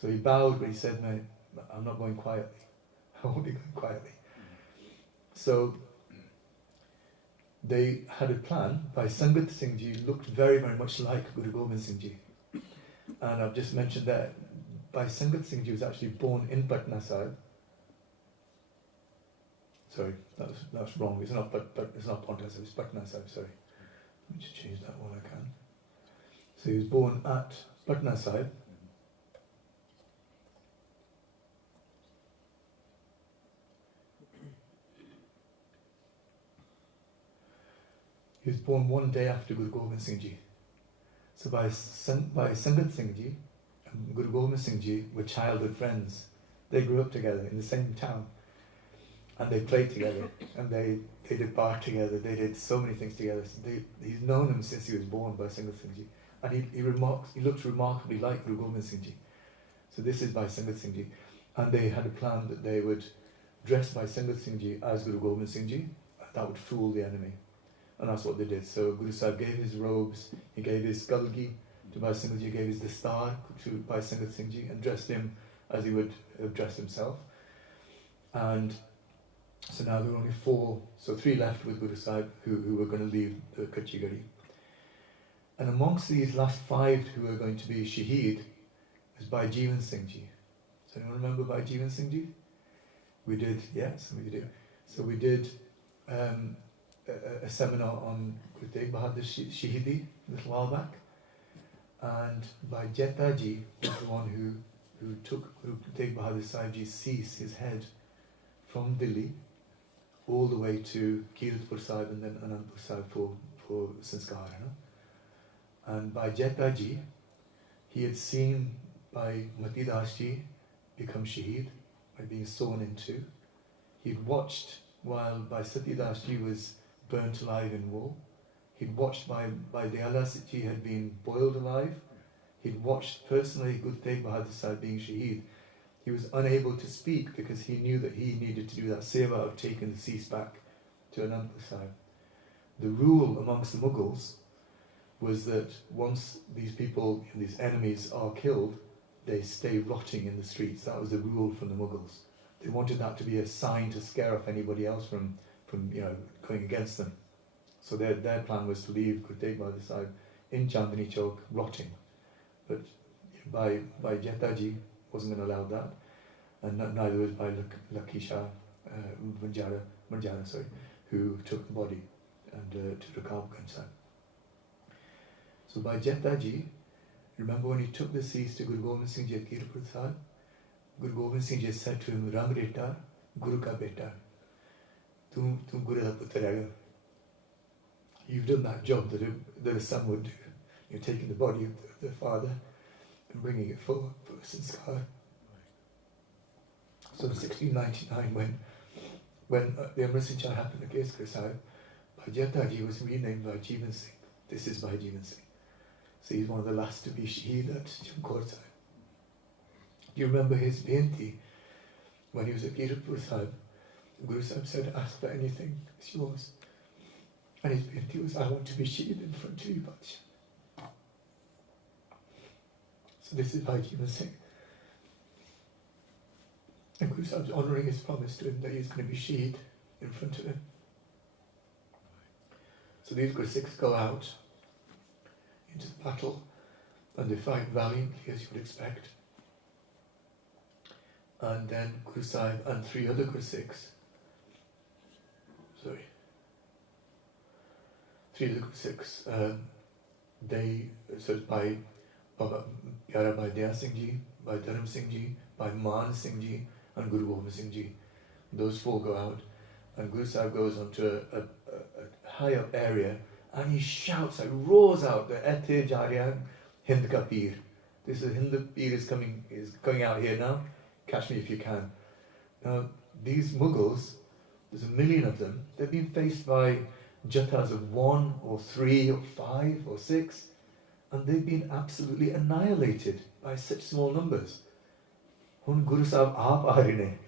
So he bowed, but he said, "No, I'm not going quietly. I won't be going quietly." So they had a plan. By Sangat Singh Ji looked very, very much like Guru Gobind Singh Ji. And I've just mentioned that by Sangat Singh Ji was actually born in Patna Sahib. Sorry, that's wrong. It's not it's not Patna Sahib, it's Patna Sahib, sorry. Let me just change that while I can. So he was born at Patna Sahib. He was born one day after Guru Gobind Singh Ji. So by Sangat Singh Ji and Guru Gobind Singh Ji were childhood friends. They grew up together in the same town. And they played together, and they did bar together, they did so many things together. So he's known him since he was born, by Sangat Singh Ji. And he looked remarkably like Guru Gobind Singh Ji. So this is by Sangat Singh Ji. And they had a plan that they would dress by Sangat Singh Ji as Guru Gobind Singh Ji, and that would fool the enemy. And that's what they did. So Guru Sahib gave his robes, he gave his galgi to Bhai Sangat Ji, gave his dastar to Bhai Sangat Singh Ji, and dressed him as he would have dressed himself. And so now there were only 4, so 3 left with Guru Sahib who were going to leave the Kachigadi. And amongst these last 5 who were going to be Shaheed was Bhai Jeevan Singh Ji. So anyone remember Bhai Jeevan Singh Ji? We did, yes, we did. So we did a seminar on Guru Tegh Bahadur's Shaheedi a little while back. And Bhai Jeta Ji was the one who took Guru Tegh Bahadur Sahib Ji's cease, his head, from Delhi all the way to Kiratpur Sahib and then Anandpur Sahib for sanskar. And by Jeta Ji, he had seen by Mati Das Ji become Shaheed, by being sawn in two. He'd watched while by Sati Das Ji was burnt alive in wool. He'd watched by Dayala Ji had been boiled alive. He'd watched personally Guru Tegh Bahadur Sahib being Shaheed. He was unable to speak because he knew that he needed to do that seva of taking the cease back to Anandpur Sahib. The rule amongst the Mughals was that once these people, these enemies are killed, they stay rotting in the streets. That was the rule from the Mughals. They wanted that to be a sign to scare off anybody else from going against them. So their plan was to leave Guru Tegh Bahadur Sahib in Chandni Chowk rotting. But by Jeta Ji wasn't going to allow that, and neither was by Lakisha Manjara, who took the body and to Rakabganj Sahib. So by Jeta Ji, remember when he took the cease to Guru Gobind Singh Ji at Kiratpur Sahib, Guru Gobind Singh Ji said to him, Rang Reta, Guru ka beta, tu Guru da putra hai. you've done that job that a son would do. You're taking the body of the father and bringing it for a sanskar. So in 1699, when the Amrit Singh happened against Guru Sahib, Bhai was renamed by Jeevan Singh. This is by Jeevan Singh. So he's one of the last to be Shaheed at Chamkaur Sahib. Do you remember his Benti? When he was at Kiratpur Sahib, Guru Sahib said, ask for anything, it's yours. And his Benti was, I want to be Shaheed in front of you, Badsha. So this is Bhai Jeevan Singh. And Guru Sahib's honouring his promise to him that he's going to be Shaheed in front of him. So these Guru Sikhs go out into the battle and they fight valiantly, as you would expect. And then Guru Sahib and 3 other Guru Sikhs, 3 other Guru Sikhs, so it's by Baba Pyara Bhai Daya Singh Ji, by Dharam Singh Ji, by Man Singh Ji, and Guru Gobind Singh Ji. Those 4 go out, and Guru Sahib goes onto a high up area, and he shouts, he roars out, the Ete Jarya Hind Ka Peer. This is Hind Peer is going out here now. Catch me if you can. Now, these Mughals, there's 1 million of them, they've been faced by Jathas of 1 or 3 or 5 or 6, and they've been absolutely annihilated by such small numbers. Hun Guru Sahib aap aa rahe ne.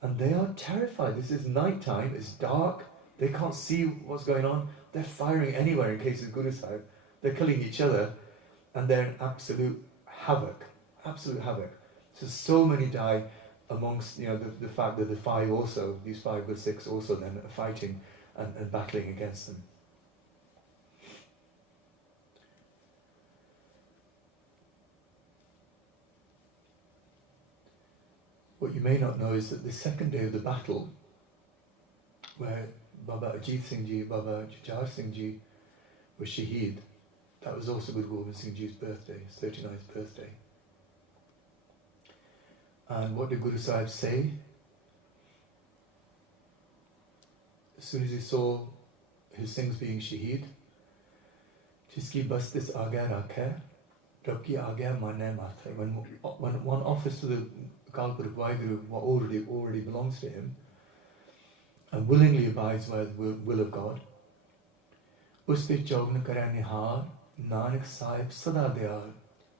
And they are terrified. This is night time, it's dark, they can't see what's going on. They're firing anywhere in case of Guru Sahib. They're killing each other, and they're in absolute havoc. Absolute havoc. So many die amongst, the fact that these 5 or 6 also then are fighting and battling against them. What you may not know is that the second day of the battle, where Baba Ajit Singh Ji, Baba Jujar Singh Ji were Shaheed, that was also Guru Gobind Singh Ji's birthday, his 39th birthday. And what did Guru Sahib say? As soon as he saw his Singhs being Shaheed, Jiski bastis agya rakha, Rabki agya manna matha. When one offers to the Kalpuruk Vaheguru what already belongs to him, and willingly abides by the will of God, Uspe jogna kare nihar, Nanak Sahibzadhe,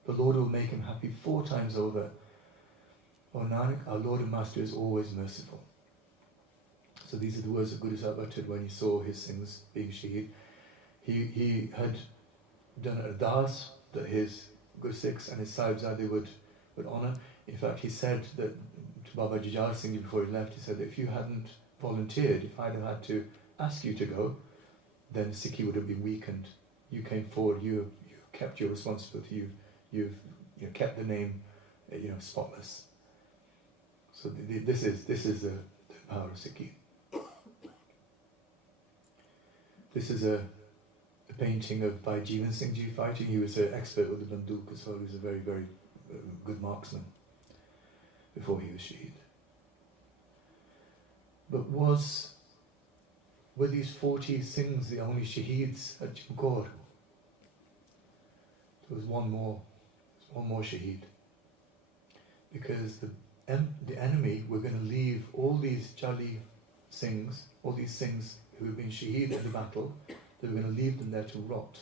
the Lord will make him happy 4 times over. Oh Nanak, our Lord and Master is always merciful. So these are the words that Guru Sahib uttered when he saw his Singhs being Shaheed. He had done an ardas that his Guru Sikhs and his Sahibzadhe would honour. In fact, he said that to Baba Jujar Singh before he left, he said that if you hadn't volunteered, if I'd have had to ask you to go, then Sikhi would have been weakened. You came forward, you kept your responsibility, you've kept the name spotless. So this is the power of Sikhi. This is a painting of Bhai Jeevan Singh Ji fighting. He was an expert with the banduk as well. He was a very, very good marksman before he was Shaheed. But were these 40 Singhs the only Shaheeds at Chamkaur? There was one more. One more Shaheed. Because the enemy were going to leave all these Jali Singhs, all these Singhs who had been Shaheed in the battle, they were going to leave them there to rot.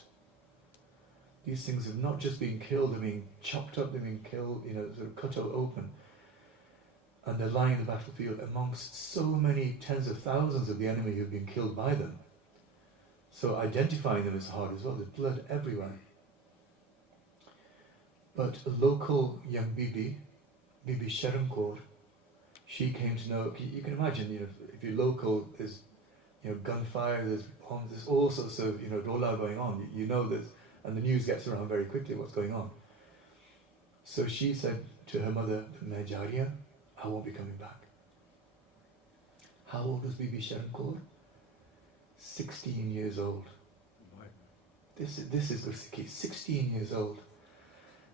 These things have not just been killed, they're being chopped up, they're being killed, sort of cut open. And they're lying in the battlefield amongst so many tens of thousands of the enemy who've been killed by them. So identifying them is hard as well, there's blood everywhere. But a local young Bibi Sharam Kaur, she came to know, you can imagine, if you're local, there's gunfire, there's bombs, there's all sorts of rola going on. There's, and the news gets around very quickly what's going on. So she said to her mother, "Main ja rahi hu, I won't be coming back." How old was Bibi Sharam Kaur? 16 years old. This is Gursikhi, 16 years old.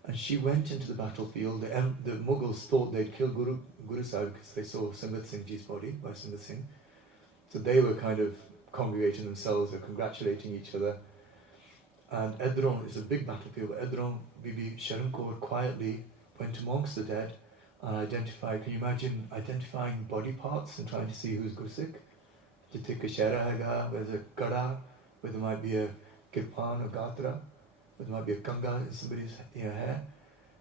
And she went into the battlefield. The Mughals thought they'd killed Guru Sahib because they saw Simrat Singh Ji's body by Simrat Singh. So they were kind of congregating themselves, they're congratulating each other. And Edron is a big battlefield. Edron, Bibi Sharankaur quietly went amongst the dead and identified. Can you imagine identifying body parts and trying to see who's Gursikh? Jitte Kashera Haga, where's a Kada, where there might be a Kirpan or Gatra, where there might be a Kanga in somebody's hair.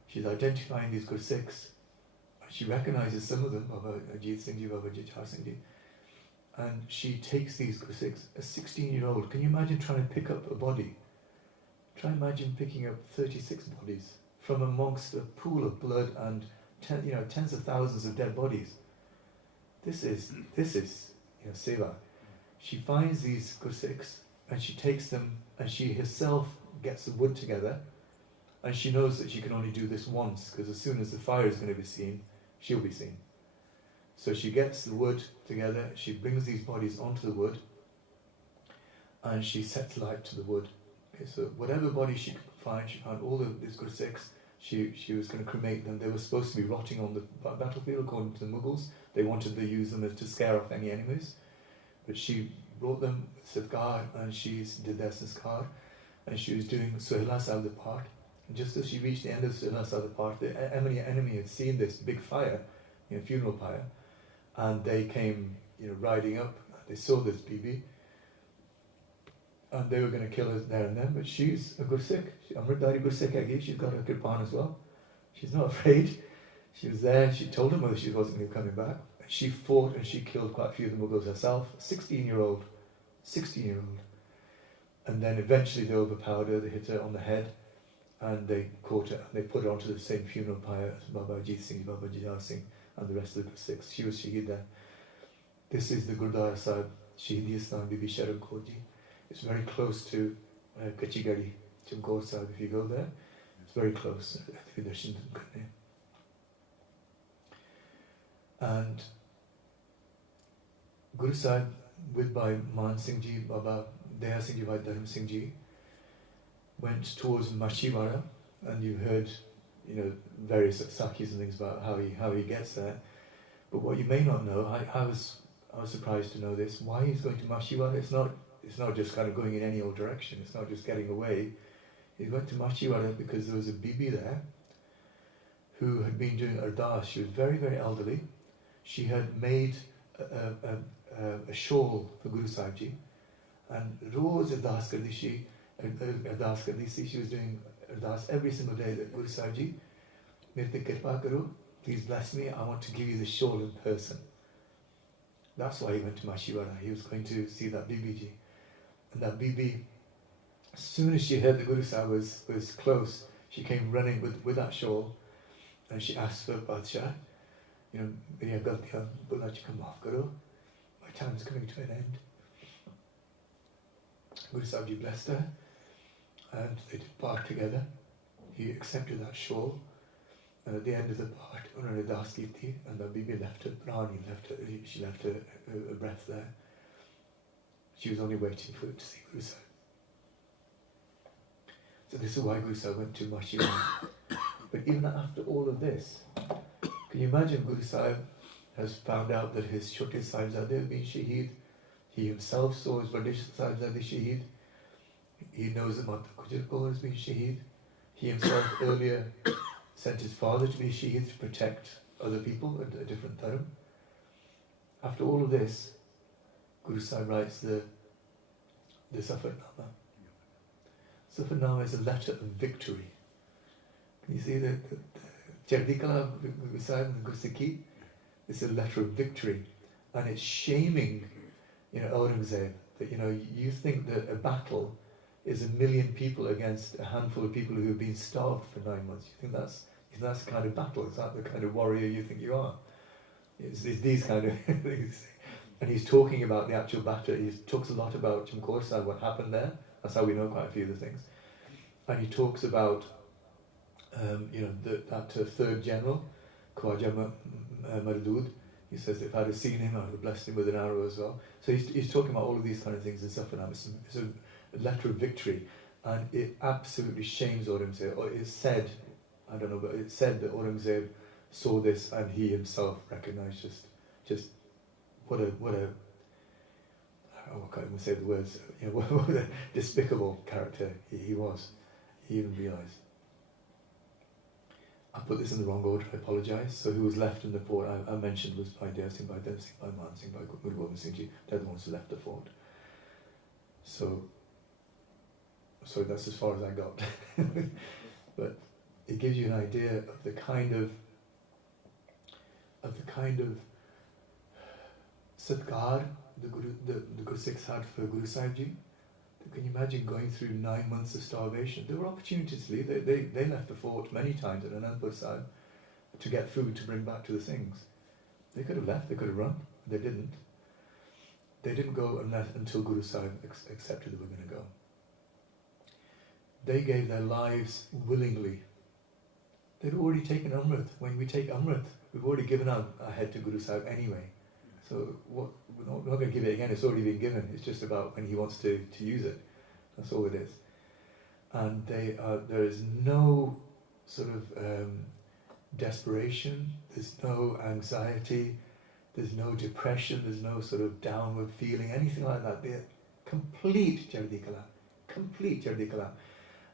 She's identifying these Gursikhs. She recognizes some of them, Baba Ajit Singh Ji, Baba Jachar Singh Ji. And she takes these Gursikhs, a 16-year-old. Can you imagine trying to pick up a body? Try imagine picking up 36 bodies from amongst a pool of blood and tens of thousands of dead bodies. This is seva. She finds these Gursikhs and she takes them and she herself gets the wood together, and she knows that she can only do this once because as soon as the fire is going to be seen, she'll be seen. So she gets the wood together, she brings these bodies onto the wood, and she sets light to the wood. Okay, so whatever body she found all of these Gursikhs, she was going to cremate them. They were supposed to be rotting on the battlefield according to the Mughals. They wanted to use them to scare off any enemies. But she brought them Safgar and she did their Sanskar, and she was doing Sohila Sahib part. And just as she reached the end of Sohila Sahib part, the enemy had seen this big fire, funeral pyre, and they came riding up. They saw this Bibi, and they were going to kill her there and then, but she's a Gursikh. Amritdhari Gursikh Hagi, she's got her kirpan as well. She's not afraid. She was there, she told her mother she wasn't going to be coming back. She fought and she killed quite a few of the Mughals herself, 16-year-old. And then eventually they overpowered her, they hit her on the head, and they caught her, and they put her onto the same funeral pyre as Baba Ajit Singh, Baba Jajar Singh, and the rest of the Gursikhs. She was Shaheed there. This is the Gurdwara Sahib Shaheedi Stan Bibi Sharankaur Ji. It's very close to Kachigadi, Chamkaur Sahib. If you go there, it's very close. And Guru Sahib, with by Man Singh Ji, Baba Daya Singh Ji, by Dharm Singh Ji, went towards Machiwara, and you heard, various Sakhis and things about how he gets there. But what you may not know, I was surprised to know this. Why he's going to Machiwara? It's not just kind of going in any old direction. It's not just getting away. He went to Machiwara because there was a Bibi there who had been doing ardas. She was very, very elderly. She had made a shawl for Guru Sahib Ji, and roz ardas kardi si. She was doing ardas every single day that Guru Sahib Ji, mere te kirpa karo, please bless me, I want to give you the shawl in person. That's why he went to Machiwara. He was going to see that Bibi Ji. And that Bibi, as soon as she heard the Guru Sahib was close, she came running with that shawl, and she asked for Badshah, meri galtiyan bula chika maaf karo, my time is coming to an end. Guru Sahib Ji blessed her, and they did part together. He accepted that shawl, and at the end of the part, unhone das ki thi, and the Bibi left her prani, she left her breath there. She was only waiting for it to see Guru Sahib. So this is why Guru Sahib went to Machiwara. But even after all of this, can you imagine Guru Sahib has found out that his Chote Sahibzadhe have been Shaheed. He himself saw his Vadhe Sahibzadhe Shaheed. He knows that Mata Gujar Kaur has been Shaheed. He himself earlier sent his father to be Shaheed to protect other people, a different dharm. After all of this, Guru Sahib writes the Safarnama. Safarnama is a letter of victory. Can you see the Chardikala Guru Sahib and the Gursikhi? It's a letter of victory, and it's shaming, Aurangzeb, that you think that a battle is 1 million people against a handful of people who have been starved for 9 months. You think that's the kind of battle? Is that the kind of warrior you think you are? It's these kind of things. And he's talking about the actual battle. He talks a lot about Chamkaur Sahib, what happened there. That's how we know quite a few of the things. And he talks about, that third general, Khwaja Mardud. He says that if I'd have seen him, I would have blessed him with an arrow as well. So he's talking about all of these kind of things in Safarnama. It's a letter of victory, and it absolutely shames Aurangzeb. It's said, I don't know, but it's said that Aurangzeb saw this and he himself recognized just what a I can't even say the words, you know, what a despicable character he was. He even realised. I put this in the wrong order, I apologise. So who was left in the fort, I mentioned, was by Dev Singh, by Dev Singh, by Man Singh, by Guru Gobind Singh Ji. They're the ones who left the fort. So that's as far as I got. But it gives you an idea of the kind of satkar the Guru Sikhs had for Guru Sahib Ji. Can you imagine going through 9 months of starvation? There were opportunities to leave. They left the fort many times at Anandpur Sahib to get food to bring back to the Singhs. They could have left, they could have run. They didn't. They didn't go until Guru Sahib accepted they were going to go. They gave their lives willingly. They'd already taken Amrit. When we take Amrit, we've already given our head to Guru Sahib anyway. So we're not going to give it again, it's already been given. It's just about when he wants to use it. That's all it is. And there is no sort of desperation, there's no anxiety, there's no depression, there's no sort of downward feeling, anything like that. They're complete Chardi Kalam. Complete Chardi Kalam.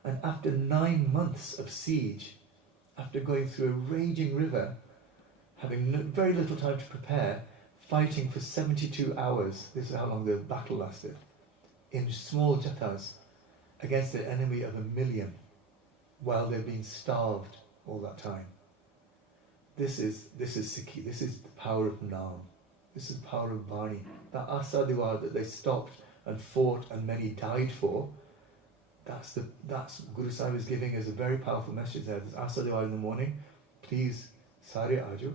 And after 9 months of siege, after going through a raging river, having very little time to prepare, fighting for 72 hours, this is how long the battle lasted, in small jathas, against an enemy of 1 million, while they've been starved all that time. This is Sikhi, this is the power of Naam, this is the power of Bani. That Asa Diwar that they stopped and fought and many died for, that's Guru Sahib is giving us a very powerful message there. There's Asa Diwar in the morning, please, Sare Ajo.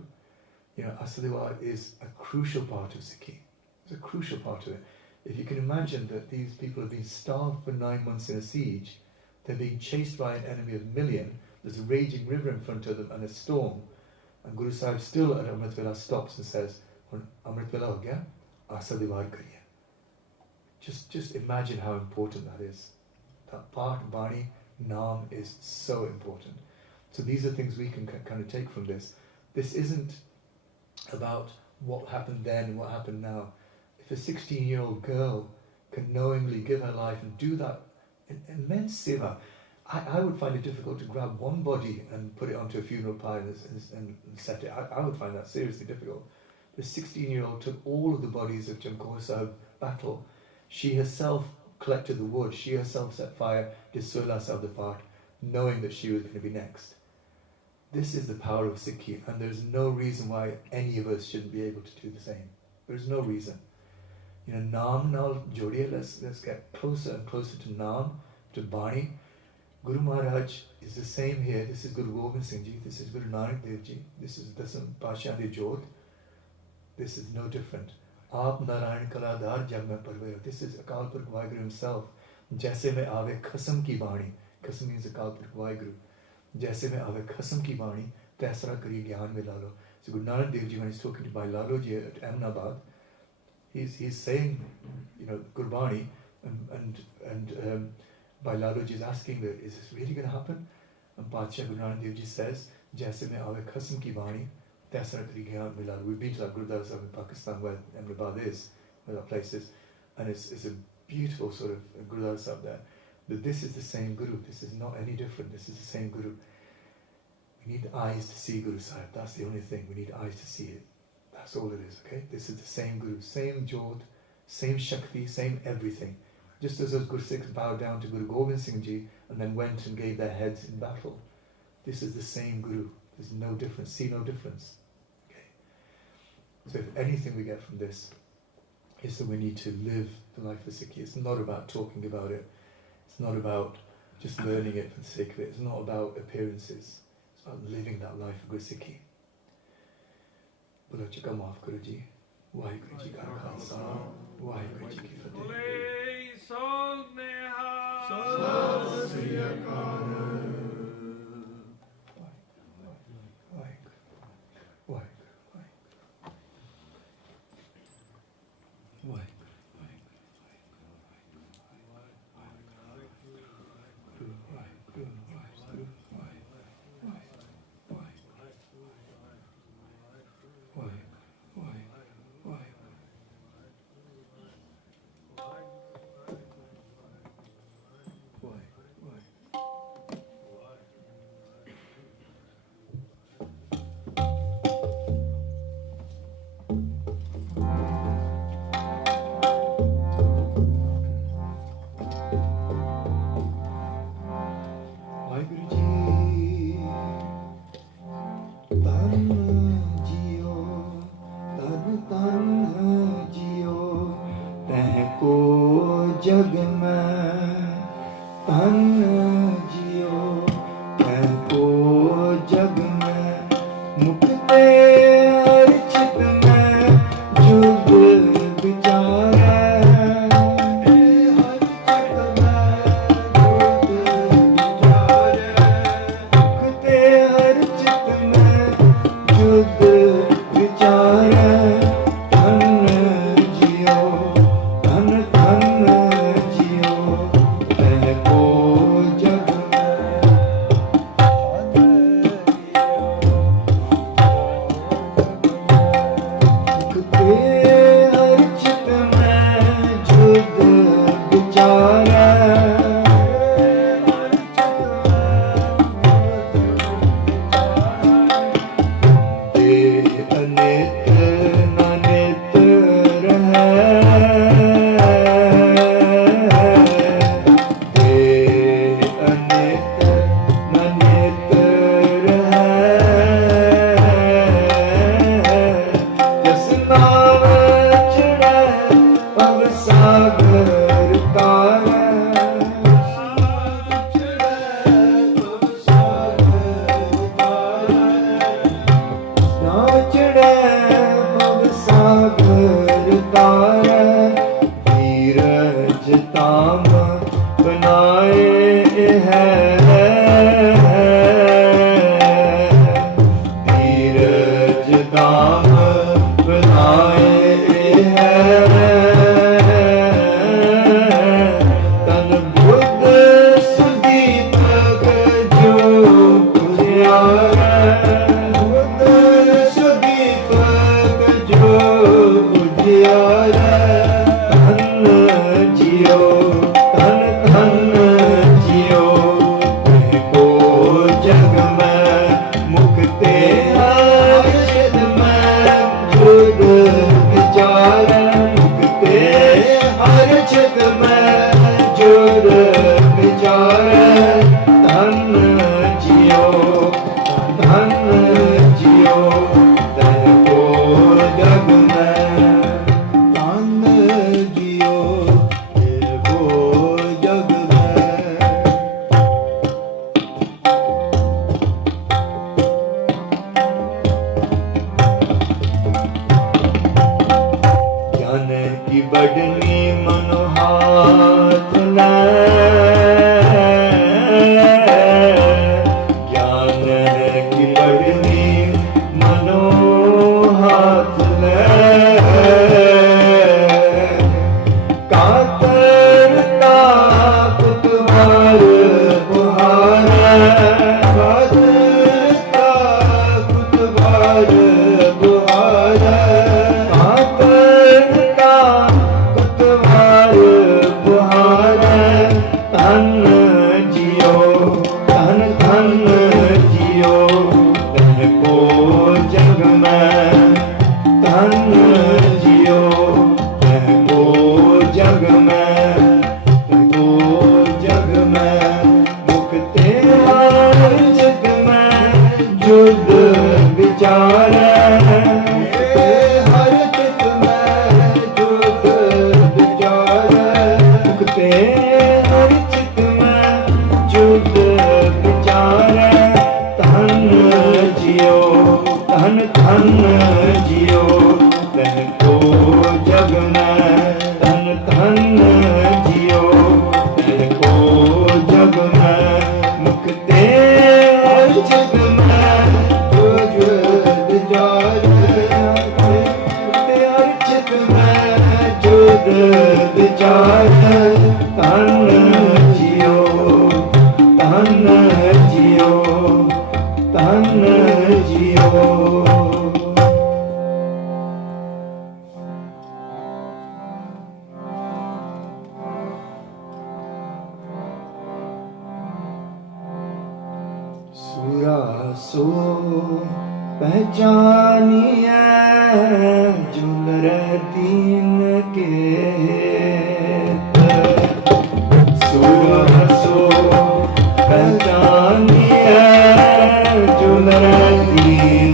You know, Asa Diwar is a crucial part of Sikhi. It's a crucial part of it. If you can imagine that these people have been starved for 9 months in a siege, they're being chased by an enemy of 1 million, there's a raging river in front of them and a storm, and Guru Sahib still at Amrit Vela stops and says, Amrit Vela ho gaya, Asa Diwar kariye. Just imagine how important that is. That part, Bani, Naam is so important. So these are things we can kind of take from this. This isn't about what happened then and what happened now. If a 16-year-old girl can knowingly give her life and do that immense seva, I would find it difficult to grab one body and put it onto a funeral pyre and set it. I would find that seriously difficult. The 16-year-old took all of the bodies of Chamkaur Sahib battle. She herself collected the wood, she herself set fire, did Sola Sahib the part, knowing that she was going to be next. This is the power of Sikhi, and there's no reason why any of us shouldn't be able to do the same. There's no reason. You know, Naam now jodiye, let's get closer and closer to Naam, to Bani. Guru Maharaj is the same here. This is Guru Gobind Singh Ji, this is Guru Nanak Dev Ji, this is Dasam Pasha Di Jodh. This is no different. Aap Narayan Kaladar Jab Mein Parvayo. This is Akal Purkh Vaheguru himself. Jaise mein aave khasam ki bani. Khasam means Akal Purkh Vaheguru. Jaise mein aave khasam ki bani, taisara kari gyan mein lalo. So Guru Nanak Dev Ji, when he's talking to Bhai Lalo Ji at Ahmedabad, he's saying, you know, Gurbani, and Bhai Lalo Ji is asking, is this really going to happen? And Padshah Guru Nanak Dev Ji says, Jaise mein aave khasam ki bani, taisara kari gyan mein lalo. We've been to that Gurdwara Sahib in Pakistan where Ahmedabad is, where that place is, and it's a beautiful sort of Gurdwara Sahib there. But this is the same Guru. This is not any different. This is the same Guru. We need eyes to see Guru Sahib. That's the only thing. We need eyes to see it. That's all it is, okay? This is the same Guru, same Jodh, same Shakti, same everything. Just as those Guru Sikhs bowed down to Guru Gobind Singh Ji and then went and gave their heads in battle. This is the same Guru. There's no difference. See no difference. Okay? So if anything we get from this is that we need to live the life of Sikhi. It's not about talking about it. It's not about just learning it for the sake of it. It's not about appearances. It's about living that life of Guru Sikhi. Bolo Chika Maaf Guru Ji. Vaheguru Ji Ka Khalsa. Vaheguru Ji Ki Fateh. Sat Sri Akal. तन जियो तन तन जियो तह को जग में तन जियो तह को जग में मुक्ते हर चित में जुग विचारे पहचानिए जो नरती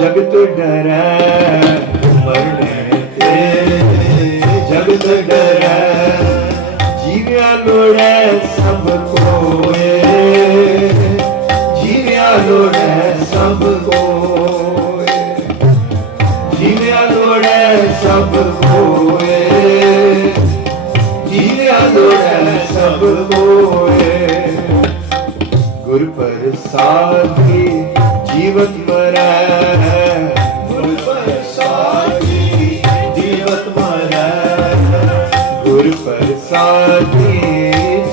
जगत डरै मरने ते, जगत डरै जीव्या लोड़ै सब कोए, जीव्या लोड़ै सब कोए, जीव्या लोड़ै सब कोए, जीव्या लोड़ै सब कोए। गुर प्रसादी जीवत मरै, गुर प्रसादी जीवत मरै, गुर प्रसादी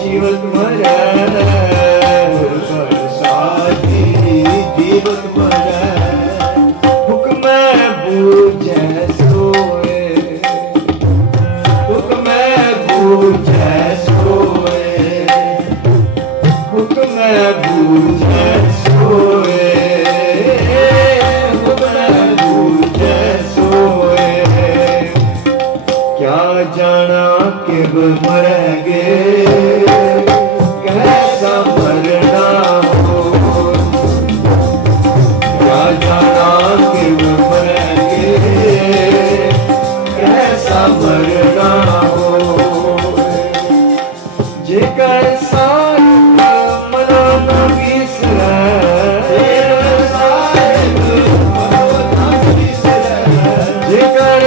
जीवत मरै, गुर प्रसादी जीवत मरै। हुक्म बूझै सोए, हुक्म बूझै सोए, हुक्म बूझै सोए, हुक्म बूझै सोए। क्या जाना किब मरेंगे, कैसा मरना हो, क्या जाना किब मरेंगे, कैसा मरना हो। जेकर साहिब मनो न बिसरै, जेकर साहिब मनो न बिसरै, जेकर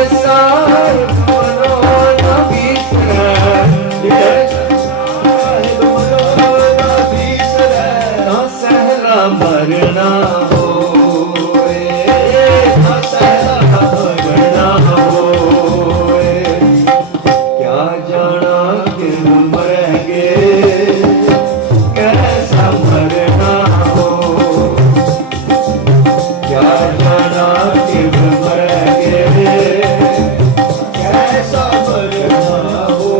साहिब मनो न बिसरै, ना सहला मरना होए, ना सहला मरना होए। क्या जाना किब मरेंगे, कैसा मरना हो, क्या जाना किब मरेंगे, कैसा मरना हो।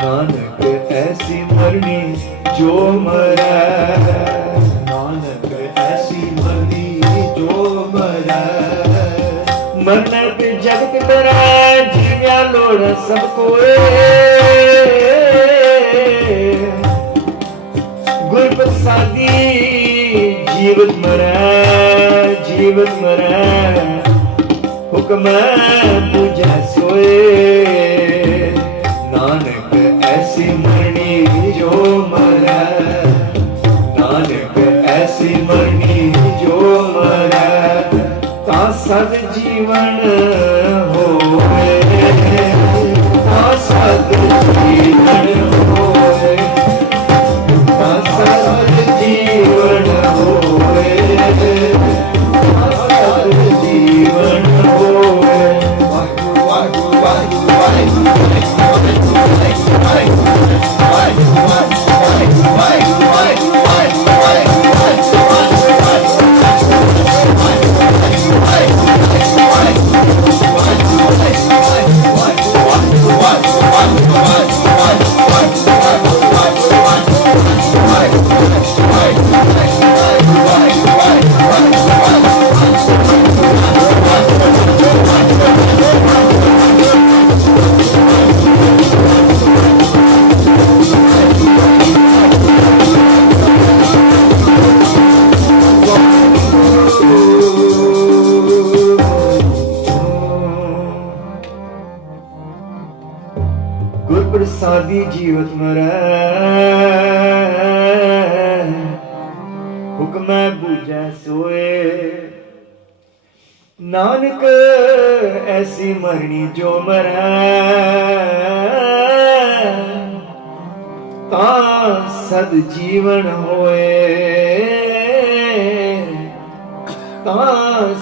नानक ऐसी मरनी जो मरै, नानक ऐसी मरनी जो मरै। मरने पे जगत डरै जीव्या लोड़ सब कोए, गुर प्रसादी जीवत मरै, जीवत मरै। हुक्म बूझै सोए, नानक ऐसी मरनी जो मरै, नानक ऐसी मरनी जो मरै। ता सद जीवन होए, ता सद जीवन होए, ता सद जीवन होए, ता सद जीवन होए। गुर प्रसादी जीवत मरै, हुक्म बूझै सोए। नानक ऐसी मरनी जो मरै, ता सद जीवन होए, ता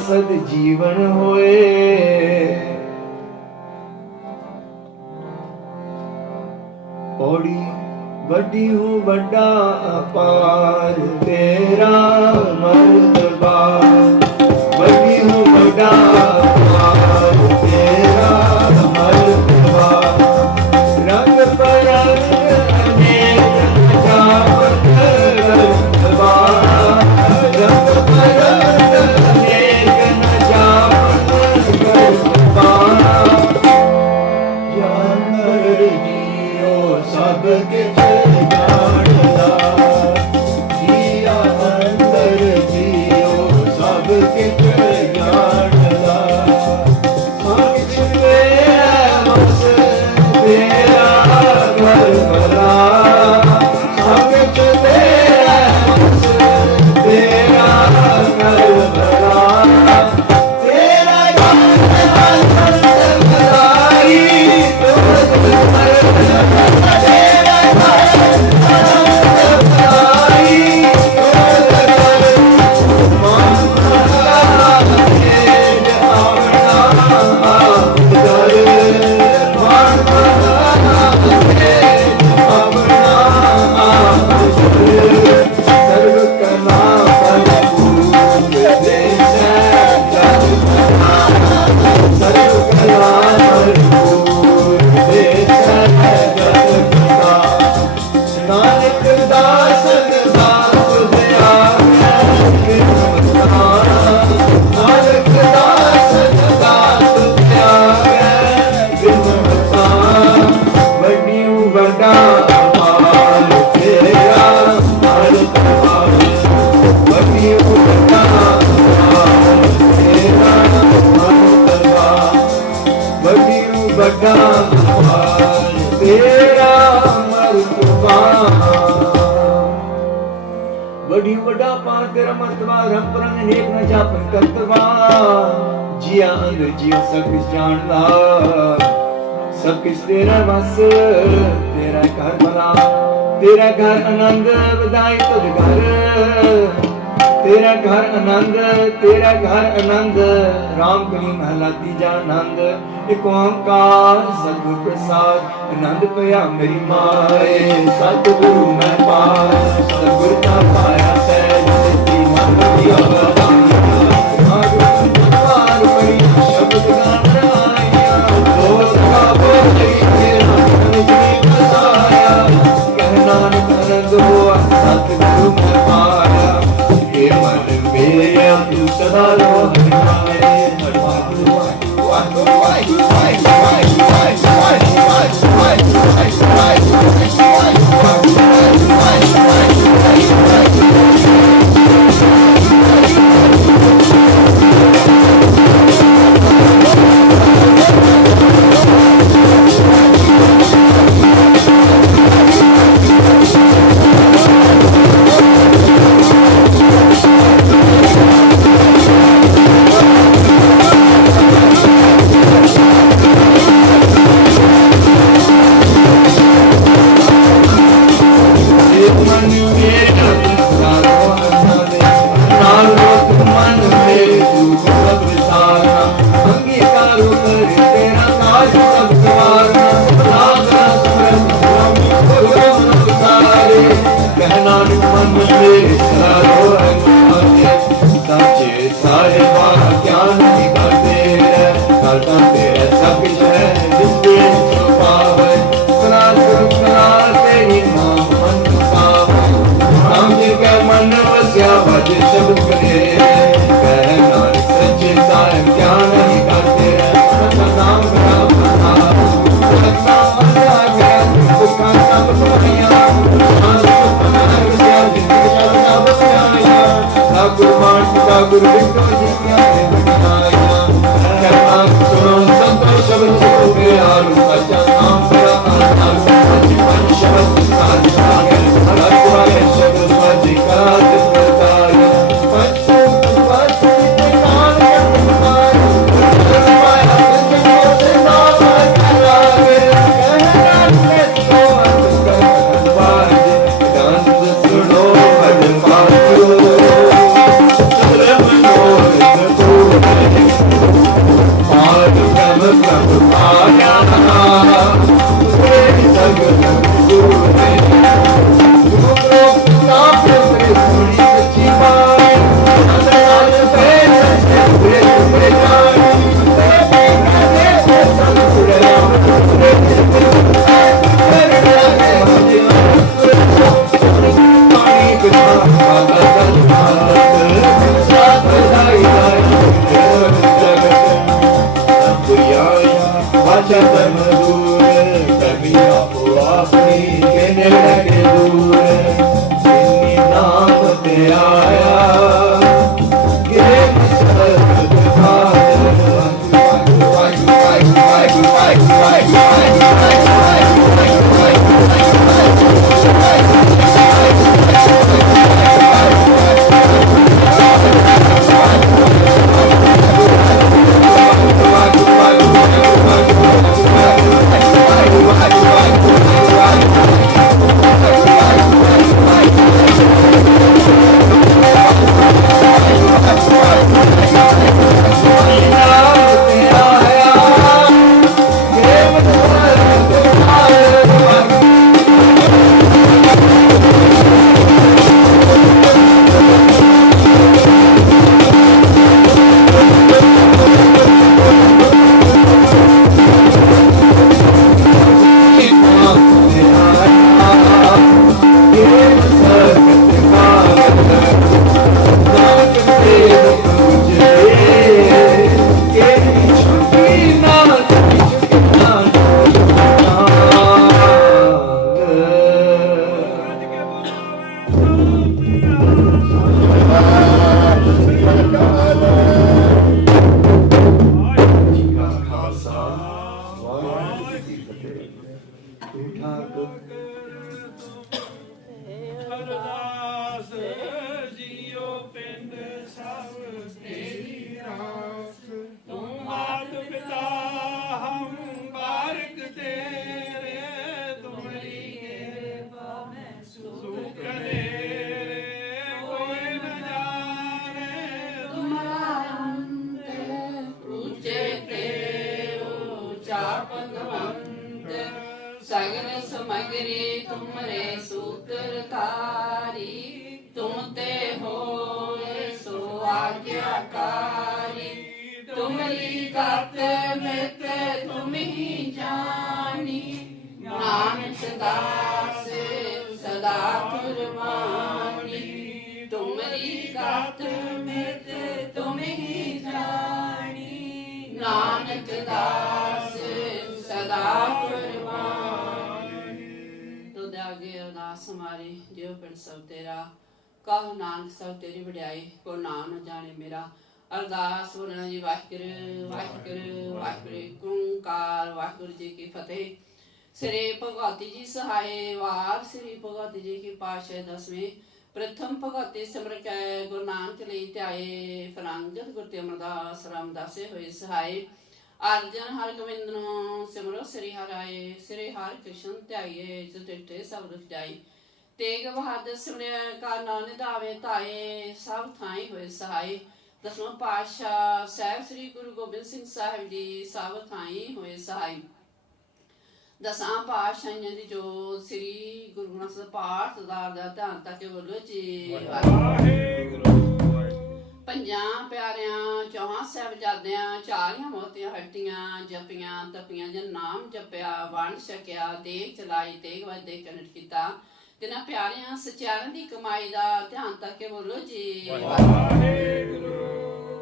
सद जीवन होए। पौड़ी वड्डी हूँ वड्डा अपार तेरा मर्तबा, वड्डी हूँ वड्डा अपार तेरा मर्तबा। रंग परंग अनेक जावत रतबा, रंग परंग अनेक जावत रतबा। जानवर जी किछ जानदा जिया अंदर जियो सब किछ जानदा सब किछ तेरा बस तेरा घर भला सब किछ तेरा बस तेरा घर भला तेरा घर भलाई बड़ी बड़ा पान तेरा मर्तबा रंग रंग नेक न जापन करतवा जिया अंदर जिया सब कुछ जानदा सब कुछ तेरा बस तेरा घर भला तेरा घर आनंद बधाई तुझ घर तेरा घर आनंद तेरा घर आनंद राम कली महला तीजा आनंद एक ओंकार सतगुर प्रसाद आनंद पया मेरी माए सतगुरु मैं पाया सतगुर का पाया सहज सिद्धि मन दिया शब्द गान आया बोल का बोली बसाया कहना आनंद हुआ सतगुरु मैं पाया मन मेरा तू सदा रहो सगल समगरी तुमरे सूत्रधारी तुम ते हो सो आज्ञाकारी तुमरी गत मित तुम ही जानी नानक दास सदा कुर्बानी तुमरी गत मित तुम ही जानी नानक दास सदा अरदास हमारी जियो पिंड सब तेरा कहो नानक सब तेरी वड्याई को नाम न जाने मेरा अरदास बोलना जी वाहिगुरू वाहिगुरू वाहिगुरू ओंकार वाहिगुरू जी की फतेह। श्री भगवती जी सहाय वार श्री भगवती जी की पातशाह दसवें प्रथम भगवती सिमर कै गुरु नानक लई ध्याए फरंगत गुरु ते अमरदास रामदासे होए सहाय अर्जन हर गोविंद सिमरो श्री हराए श्री हर कृष्ण ध्याइए जुटे सब दुख जाई तेग बहादुर सिमरिया का नाम निधावे ताए सब थाई होए सहाय। दसवां पातशाह साहिब श्री गुरु गोबिंद सिंह साहिब जी सब थाई होए सहाय। दसां पातशाहियां दी जोत श्री गुरु ग्रंथ साहिब पाठ दा ध्यान तक बोलो जी वाहिगुरू। पंजां प्यारियां चौहां साहिबजादियां चारियां मोतियां हट्टियां जपियां तपियां जन नाम जपिया वंड छकिया देग चलाई तेग वजदे कनट कीता तिन्हां प्यारियां सचियारां दी कमाई दा ध्यान करके बोलो जी वाहिगुरू।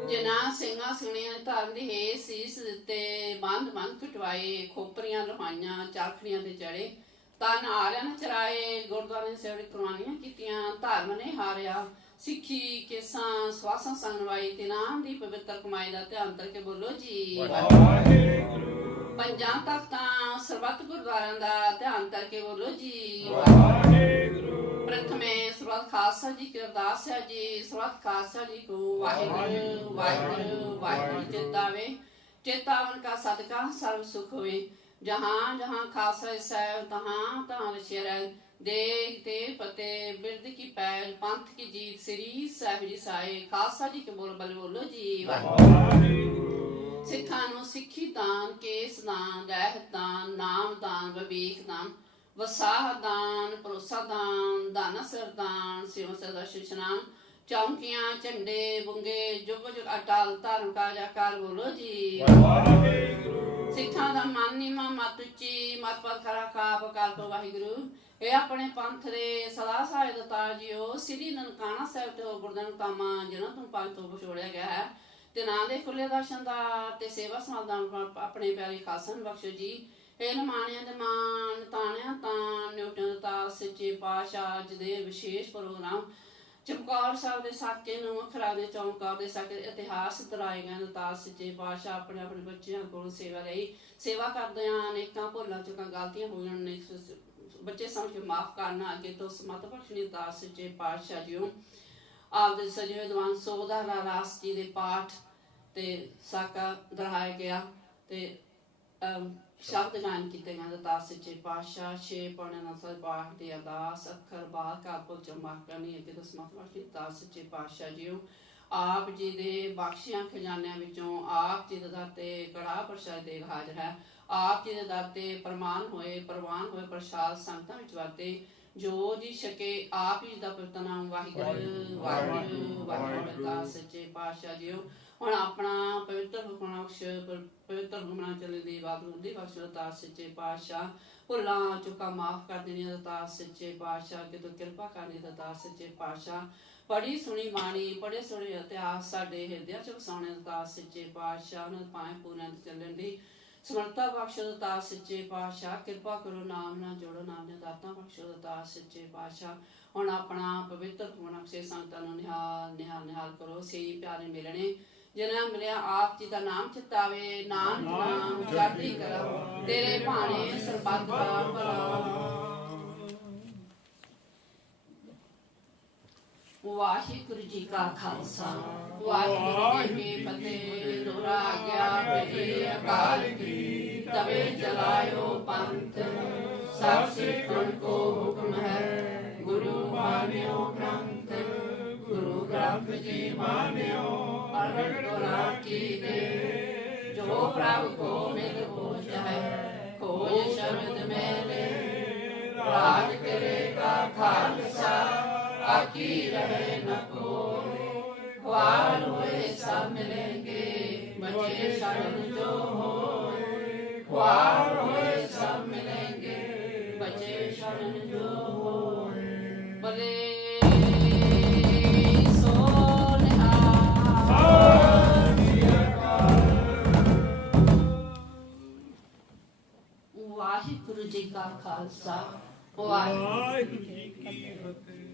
जिन्हां ਸਿੰਘਾਂ ਸਿੰਘਣੀਆਂ ਨੇ ਧਰਮ ਦੀ ਹੇ ਸੀਸ ਦਿੱਤੇ ਬੰਦ ਬੰਦ ਕਟਵਾਏ ਖੋਪਰੀਆਂ ਲੁਹਾਈਆਂ ਚਾਖੜੀਆਂ ਤੇ ਚੜੇ ਤਨ ਆਰਿਆਂ ਨੇ ਚਰਾਏ ਗੁਰਦੁਆਰੇ ਸੇਵਕ ਕੁਰਬਾਨੀਆਂ ਕੀਤੀਆਂ ਧਰਮ ਨੇ ਹਾਰਿਆ ਸਿੱਖੀ ਕੇਸਾਂ ਸਵਾਸਾਂ ਸੰਗਵਾਈ ਤੇ ਨਾਮ ਦੀ ਪਵਿੱਤਰ ਕਮਾਈ ਦਾ ਧਿਆਨ ਕਰਕੇ ਬੋਲੋ ਜੀ ਵਾਹਿਗੁਰੂ। ਪੰਜਾਂ ਤਖਤਾਂ ਸਰਬੱਤ ਗੁਰਦੁਆਰਿਆਂ ਦਾ ਧਿਆਨ ਕਰਕੇ ਬੋਲੋ ਜੀ ਵਾਹਿਗੁਰੂ। प्रथमे सर्वत खालसा जी की अरदास है जी सर्वत खालसा जी को वाहिगुरू वाहिगुरू वाहिगुरू चेतावे चेतावन का सदका सर्व सुख हुए जहाँ जहाँ खालसा साहिब तहाँ तहाँ रचिया रहे देख ते पते बिरद की पैल पंथ की जीत श्री साहिब जी साए खालसा जी के बोल बल बोलो जी वाहिगुरू। सिखां नूं सिक्खी दान केस दान रहत दान नाम दान विवेक दान वसाह दान भरोसा दान दाना सरदान सेवा सदा शिशनान चौंकियां झंडे बुंगे जुग जुग अटल धर्म काज आकार बोलो जी वाहिगुरू। सिखां दा मन नीमा मत उच्ची मत पद खरा खाप अकाल को वाहिगुरू। ਇਹ ਆਪਣੇ ਪੰਥ ਦੇ ਸਦਾ ਸਹਾਇ ਦਾਤਾਰ ਜੀਓ ਸ੍ਰੀ ਨਨਕਾਣਾ ਸਾਹਿਬ ਤੇ ਗੁਰਦਨ ਕਾਮਾ ਜਿਹਨਾਂ ਤੋਂ ਪੰਥ ਤੋਂ ਵਿਛੋੜਿਆ ਗਿਆ ਹੈ ਤੇ ਨਾਂ ਦੇ ਖੁੱਲੇ ਦਰਸ਼ਨ ਦਾ ਤੇ ਸੇਵਾ ਸਮਾਲ ਦਾ ਆਪਣੇ ਪਿਆਰੇ ਖਾਲਸਾ ਨੂੰ ਬਖਸ਼ੋ ਜੀ। ਇਹ ਨਿਮਾਣਿਆਂ ਦੇ ਮਾਨ ਤਾਣਿਆਂ ਤਾਂ ਨਿਉਟਿਆਂ ਦਾ ਸੱਚੇ ਪਾਤਸ਼ਾਹ ਅੱਜ ਦੇ ਵਿਸ਼ੇਸ਼ ਪ੍ਰੋਗਰਾਮ ਚਮਕੌਰ ਸਾਹਿਬ ਦੇ ਸਾਕੇ ਨੂੰ ਵੱਖਰਾ ਦੇ ਚੌਂਕਾਰ ਦੇ ਸਾਕੇ ਇਤਿਹਾਸ ਤਰਾਏ ਗਏ ਤਾਂ ਸੱਚੇ ਪਾਤਸ਼ਾਹ ਆਪਣੇ ਆਪਣੇ ਬੱਚਿਆਂ ਕੋਲ ਸੇਵਾ ਲਈ ਸੇਵਾ ਕਰਦੇ ਆ ਅਨੇਕਾਂ ਭੁੱਲਾਂ ਚੁੱਕਾਂ ਗਲਤੀਆਂ ਹੋ ਜਾਣ ਨੇ ਬੱਚੇ ਸਮਝ ਕੇ ਮਾਫ ਕਰਨਾ ਅੱਗੇ ਤੋਂ ਸਮਤ ਬਖਸ਼ਣੀ ਤਾਂ ਸੱਚੇ ਪਾਤਸ਼ਾਹ ਜੀਓ ਆਪ ਦੇ ਸਜੇ ਦੀਵਾਨ ਸੋਭਦਾਰਾ ਰਾਸ ਜੀ ਦੇ ਪਾਠ ਤੇ ਸਾਕਾ ਦਰਹਾਇਆ ਗਿਆ ਤੇ शब्द गायन किए गए दास सच्चे पातशाह छे पौने 9 पाठ के अरदास अखर बाल का पुल चौमाक करनी अगे तो समर्थ दास सच्चे पातशाह जीओ आप जी दे बख्शियां खजानियां विचों आप जी दे दर ते कड़ा प्रसाद दे हाजर है आप जी दे दर ते प्रवान होए प्रसाद संगतां विच वरते जो जी छके आप ही दा पवित्र नाम वाहिगुरू वाहिगुरू वाहिगुरू दास सच्चे पातशाह जीओ ਹੁਣ ਆਪਣਾ ਪਵਿੱਤਰ ਹੁਕਮ ਬਖਸ਼ ਪਵਿੱਤਰ ਹੁਕਮਾਂ ਚੱਲਣ ਦੀ ਬਾਤ ਹੁੰਦੀ ਬਖਸ਼ ਦਾਤਾ ਸੱਚੇ ਪਾਤਸ਼ਾਹ ਭੁੱਲਾਂ ਚੁੱਕਾਂ ਮਾਫ ਕਰ ਦੇਣੀ ਦਾਤਾ ਸੱਚੇ ਪਾਤਸ਼ਾਹ ਕਿ ਤੂੰ ਕਿਰਪਾ ਕਰਨੀ ਦਾਤਾ ਸੱਚੇ ਪਾਤਸ਼ਾਹ ਪੜੀ ਸੁਣੀ ਬਾਣੀ ਪੜੇ ਸੁਣੇ ਇਤਿਹਾਸ ਸਾਡੇ ਹਿਰਦਿਆਂ ਚ ਵਸਾਉਣੇ ਦਾਤਾ ਸੱਚੇ ਪਾਤਸ਼ਾਹ ਉਹਨਾਂ ਦੇ ਪਾਏ ਪੂਰਿਆਂ ਤੇ ਚੱਲਣ ਦੀ ਸਮਰੱਥਾ ਬਖਸ਼ ਦਾਤਾ ਸੱਚੇ ਪਾਤਸ਼ਾਹ ਕਿਰਪਾ ਕਰੋ ਨਾਮ ਨਾਲ ਜੋੜੋ ਨਾਮ ਦੇ ਦਾਤਾ ਬਖਸ਼ ਦਾਤਾ ਸੱਚੇ ਪਾਤਸ਼ਾਹ ਹੁਣ ਆਪਣਾ ਪਵਿੱਤਰ ਹੁਕਮ ਬਖਸ਼ੇ ਸੰਗਤਾਂ ਨੂੰ ਨਿਹਾਲ ਕਰੋ ਸਹੀ ਪਿਆਰੇ ਮਿਲਣੇ ਜਿਨ੍ਹਾਂ ਮਿਲਿਆ ਆਪ ਜੀ ਦਾ ਨਾਮ ਚਿਤਾਵੇ ਨਾਨਕ ਨਾਮ ਚੜ੍ਹਦੀ ਕਲਾ ਤੇਰੇ ਭਾਣੇ ਸਰਬੱਤ ਦਾ ਭਲਾ ਵਾਹਿਗੁਰੂ ਜੀ ਕਾ ਖਾਲਸਾ ਵਾਹਿਗੁਰੂ ਜੀ ਕੀ ਫਤਿਹ ਦੋਹਰਾ ਗਿਆ ਬੇਟੇ ਅਕਾਲ ਕੀ ਤਵੇ ਚਲਾਇਓ ਪੰਥ ਸਭ ਸਿੱਖਣ ਕੋ ਹੁਕਮ ਹੈ ਗੁਰੂ ਮਾਨਿਓ ਗ੍ਰੰਥ ਗੁਰੂ ਗ੍ਰੰਥ ਜੀ ਮਾਨਿਓ ਪ੍ਰਗਟ ਦੋਹਰਾ ਕੀ ਦੇ ਜੋ ਪ੍ਰਭ ਕੋ ਮਿਲ ਹੋ ਜਾਏ ਖੋਜ ਸ਼ਬਦ ਮੇਲੇ ਰਾਜ ਕਰੇਗਾ ਖਾਲਸਾ आकी रहे न कोई ख्वाल हुए सब मिलेंगे बचे शरण जो होए ख्वाल हुए सब मिलेंगे बचे शरण जो होए भले वाहिगुरु जी का खालसा वाहिगुरु जी की फतेह।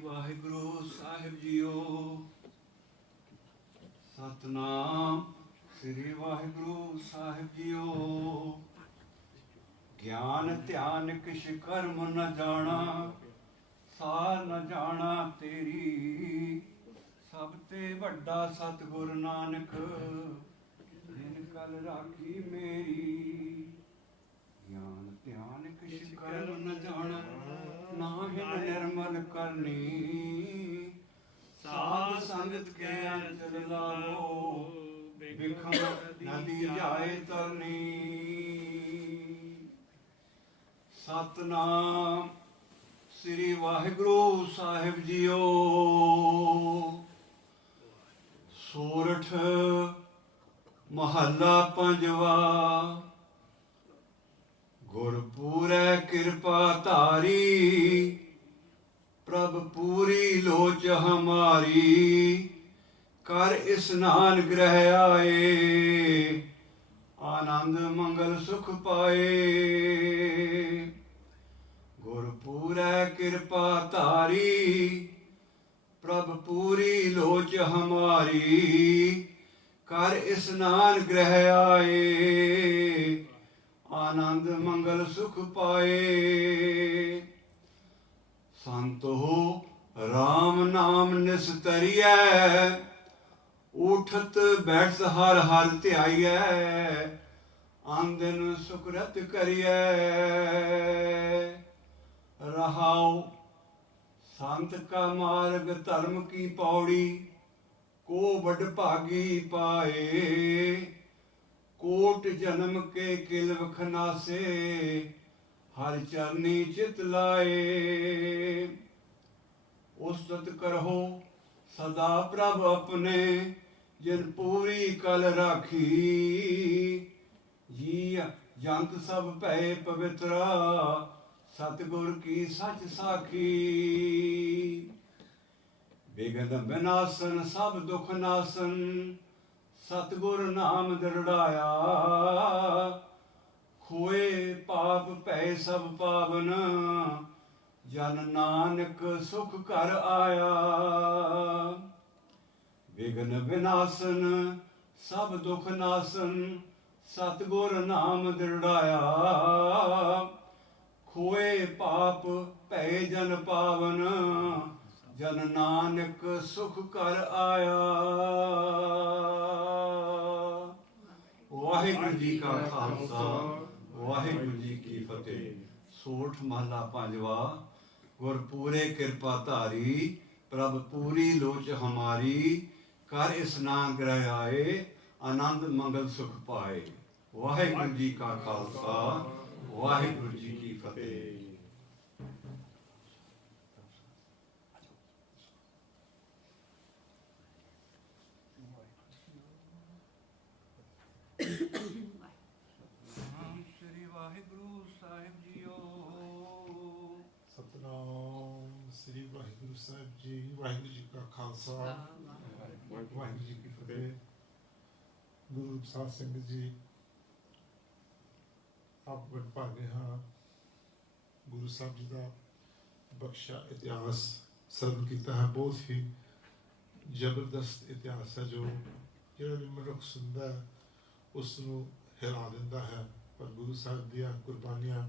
ਵਾਹਿਗੁਰੂ ਸਾਹਿਬ ਜੀਓ ਸਤਨਾਮ ਸ੍ਰੀ ਵਾਹਿਗੁਰੂ ਸਾਹਿਬ ਜੀਓ ਗਿਆਨ ਧਿਆਨ ਕਿਛ ਕਰਮ ਨ ਜਾਣਾ ਸਾਰ ਨ ਜਾਣਾ ਤੇਰੀ ਸਭ ਤੇ ਵੱਡਾ ਸਤਿਗੁਰ ਨਾਨਕ ਜਿਨ ਕਲ ਰਾਖੀ ਮੇਰੀ ਗਿਆਨ ਧਿਆਨ ਕਿਛ ਕਰਮ ਨ ਜਾਣਾ ਨਾਹਿਨ ਨਿਰਮਲ ਕਰਨੀ ਸਾਧ ਸੰਗਤ ਕੇ ਅੰਚਲ ਲਾਓ ਵਿਖਮ ਨਦੀ ਜਾਏ ਤਰਨੀ ਸਤਨਾਮ ਸ੍ਰੀ ਵਾਹਿਗੁਰੂ ਸਾਹਿਬ ਜੀਓ ਸੋਰਠ ਮਹੱਲਾ ਪੰਜਵਾ ਗੁਰਪੂਰੈ ਕਿਰਪਾ ਧਾਰੀ ਪ੍ਰਭ ਪੂਰੀ ਲੋਚ ਹਮਾਰੀ ਕਰ ਇਸਨਾਨ ਗ੍ਰਹਿ ਆਏ ਆਨੰਦ ਮੰਗਲ ਸੁਖ ਪਾਏ ਗੁਰਪੂਰੈ ਕਿਰਪਾ ਧਾਰੀ ਪ੍ਰਭ ਪੂਰੀ ਲੋਚ ਹਮਾਰੀ ਕਰ ਇਸਨਾਨ ਗ੍ਰਹਿ ਆਏ ਆਨੰਦ ਮੰਗਲ ਸੁਖ ਪਾਏ ਸੰਤੋ ਰਾਮ ਨਾਮ ਨਿਸਤਰੀਐ ਉਠਤ ਬੈਠ ਹਰ ਹਰ ਧਿਆਈਐ ਆਂਦਨ ਸੁਕਰਤ ਕਰੀਐ ਰਹਾਉ ਸੰਤ ਕਾ ਮਾਰਗ ਧਰਮ ਕੀ ਪੌੜੀ ਕੋ ਵੱਡ ਭਾਗੀ ਪਾਏ ਕੋਟ ਜਨਮ ਕੇ ਕਿਲ ਵਖਨਾਸੇ ਹਰ ਚਰਨੀ ਚਿਤ ਲਾਏ ਉਸਤਤ ਕਰੋ ਸਦਾ ਪ੍ਰਭ ਆਪਣੇ ਜਿਨ ਪੂਰੀ ਕਲ ਰਾਖੀ ਜੀ ਜੰਤ ਸਭ ਭੈ ਪਵਿੱਤਰਾ ਸਤਿਗੁਰ ਕੀ ਸੱਚ ਸਾਖੀ ਬਿਗਨ ਬਿਨਾਸਨ ਸਭ ਦੁਖ ਨਾਸਨ ਸਤਿਗੁਰ ਨਾਮ ਦਰੜਾਇਆ ਖੋਏ ਪਾਪ ਭੈ ਸਭ ਪਾਵਨ ਜਨ ਨਾਨਕ ਸੁਖ ਘਰ ਆਇਆ ਵਿਗਨ ਵਿਨਾਸਨ ਸਭ ਦੁਖ ਨਾਸਨ ਸਤਿਗੁਰ ਨਾਮ ਦਰੜਾਇਆ ਖੋਏ ਪਾਪ ਭੈ ਜਨ ਪਾਵਨ ਜਨ ਨਾਨਕ ਸੁਖ ਘਰ ਆਇਆ ਵਾਹਿਗੁਰੂ ਜੀ ਕਾ ਖਾਲਸਾ ਵਾਹਿਗੁਰੂ ਜੀ ਕੀ ਫਤਿਹ ਸੋਠ ਮਹਲਾ ਪੰਜਵਾ ਗੁਰਪੂਰੇ ਕਿਰਪਾ ਧਾਰੀ ਪ੍ਰਭ ਪੂਰੀ ਲੋਚ ਹਮਾਰੀ ਕਰ ਇਸਨਾਨ ਗ੍ਰਹਿ ਆਏ ਆਨੰਦ ਮੰਗਲ ਸੁਖ ਪਾਏ ਵਾਹਿਗੁਰੂ ਜੀ ਕਾ ਖਾਲਸਾ ਵਾਹਿਗੁਰੂ ਜੀ ਕੀ ਫਤਿਹ। श्री वाहिगुरु साहिब जीओ। सतनाम श्री वाहिगुरु साहिब जी। वाहिगुरु जी का खालसा, वाहिगुरु जी की फतेह। गुरु रूप साध संगत जी, आप बड़ भागे हाँ गुरु साहब जी का बख्शा इतिहास सर्व किया है। बहुत ही जबरदस्त इतिहास है जो भी मनुख सुनता है उसनों हिला दिंदा है। पर गुरु साहब दियां कुर्बानियां,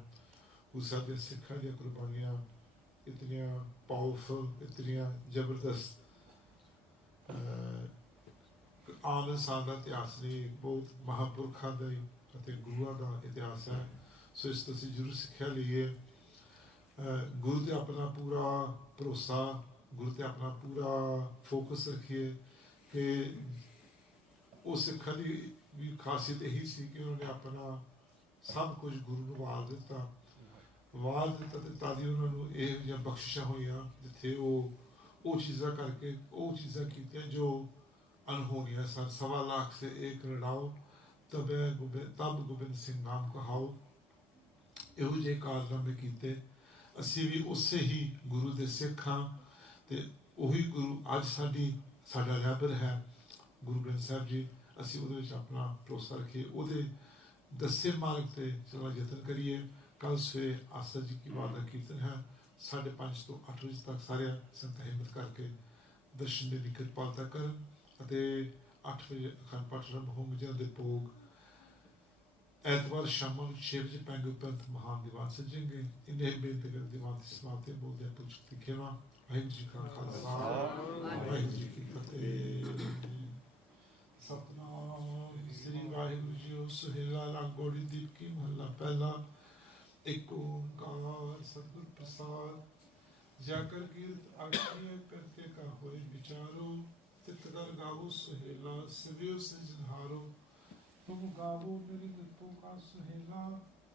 गुरु साहब दे सिखां दियां कुर्बानियां इतनियां पावरफुल, इतनियां जबरदस्त आम इंसान का इतिहास नहीं, बहुत महापुरखा का ਅਤੇ ਗੁਰੂਆਂ ਦਾ ਇਤਿਹਾਸ ਹੈ। ਸੋ ਇਸ ਤੋਂ ਅਸੀਂ ਜ਼ਰੂਰ ਸਿੱਖਿਆ ਲਈਏ। ਗੁਰੂ ਤੇ ਆਪਣਾ ਪੂਰਾ ਭਰੋਸਾ, ਗੁਰੂ ਤੇ ਆਪਣਾ ਪੂਰਾ ਫੋਕਸ ਰੱਖੀਏ ਕਿ ਉਹ ਸਿੱਖਾਂ ਦੀ ਵੀ ਖਾਸੀਅਤ ਇਹੀ ਸੀ ਕਿ ਉਹਨਾਂ ਨੇ ਆਪਣਾ ਸਭ ਕੁਝ ਗੁਰੂ ਨੂੰ ਵਾਰ ਦਿੱਤਾ ਤੇ ਤਾਂ ਦੀ ਉਹਨਾਂ ਨੂੰ ਇਹ ਜਿਹੀਆਂ ਬਖਸ਼ਿਸ਼ਾਂ ਹੋਈਆਂ ਜਿੱਥੇ ਉਹ ਚੀਜ਼ਾਂ ਕਰਕੇ ਉਹ ਚੀਜ਼ਾਂ ਕੀਤੀਆਂ ਜੋ ਅਨਹੋਣੀਆਂ ਸਨ। 1.25 ਲੱਖ ਸੇ ਇੱਕ ਲੜਾਓ तब गोबिंद सिंह नाम कहाओ। ਇਹੋ ਜਿਹੇ ਕਾਰਨਾਮੇ ਕੀਤੇ। ਅਸੀਂ ਵੀ ਉਸੇ ਹੀ ਗੁਰੂ ਦੇ ਸਿੱਖ ਹਾਂ ਤੇ ਉਹੀ ਗੁਰੂ ਅੱਜ ਸਾਡਾ ਰਹਿਬਰ ਹੈ ਗੁਰੂ ਗ੍ਰੰਥ ਸਾਹਿਬ ਜੀ। ਅਸੀਂ ਉਹਦੇ ਵਿੱਚ ਆਪਣਾ ਭਰੋਸਾ ਰੱਖੀਏ, ਉਹਦੇ ਦੱਸੇ ਮਾਰਗ ਤੇ ਚੱਲਣ ਦਾ ਯਤਨ ਕਰੀਏ। ਕੱਲ ਸਵੇਰੇ ਆਸਾ ਜੀ ਕੀ ਬਾਤ ਦਾ ਕੀਰਤਨ ਹੈ 5:30 ਤੋਂ 8 ਵਜੇ ਤੱਕ। ਸਾਰੇ ਸੰਗਤਾਂ ਹਿੰਮਤ ਕਰਕੇ ਦਰਸ਼ਨ ਦੀ ਕਿਰਪਾਲਤਾ ਕਰਨ ਅਤੇ 8 ਵਜੇ ਅਖੰਡ ਪਾਠ ਆਰੰਭ ਹੋਣਗੇ ਜਿਹਨਾਂ ਦੇ ਭੋਗ ਐਤਵਾਰ ਸ਼ਾਮ ਨੂੰ 6 ਵਜੇ ਪੈਂਗੇ ਉਪਰੰਤ ਮਹਾਨ ਦੀਵਾਨ ਸਜੇਂਗੇ। ਇਨੇ ਬੇਨਤੀ ਕਰ ਦੀਵਾਨ ਦੀ ਸਮਾਪਤੀ ਬੋਲਦੇ ਆ ਪੁੱਛ ਦੀ ਖੇਵਾ। ਵਾਹਿਗੁਰੂ ਜੀ ਕਾ ਖਾਲਸਾ, ਵਾਹਿਗੁਰੂ ਜੀ ਕੀ ਫਤਿਹ। ਸਤਨਾਮ ਸ੍ਰੀ ਵਾਹਿਗੁਰੂ ਜੀ। ਸੁਹੇਲਾ ਲਾਗੋੜੀ ਦੀਪ ਕੀ ਮਹੱਲਾ ਪਹਿਲਾ। ਇੱਕ ਓੰਕਾਰ ਸਤਿਗੁਰ ਪ੍ਰਸਾਦ। ਜਾਕਰ ਕੀਰਤ ਆਖੀਏ ਕਰਤੇ ਕਾ ਹੋਏ ਵਿਚਾਰੋ। ਤਿਤਗਰ ਗਾਵੋ ਸੁਹੇਲਾ ਸਵਿਓ ਸਿਰਜਨਹਾਰੋ। तुम गावो मेरे निर्भो का सुहेला।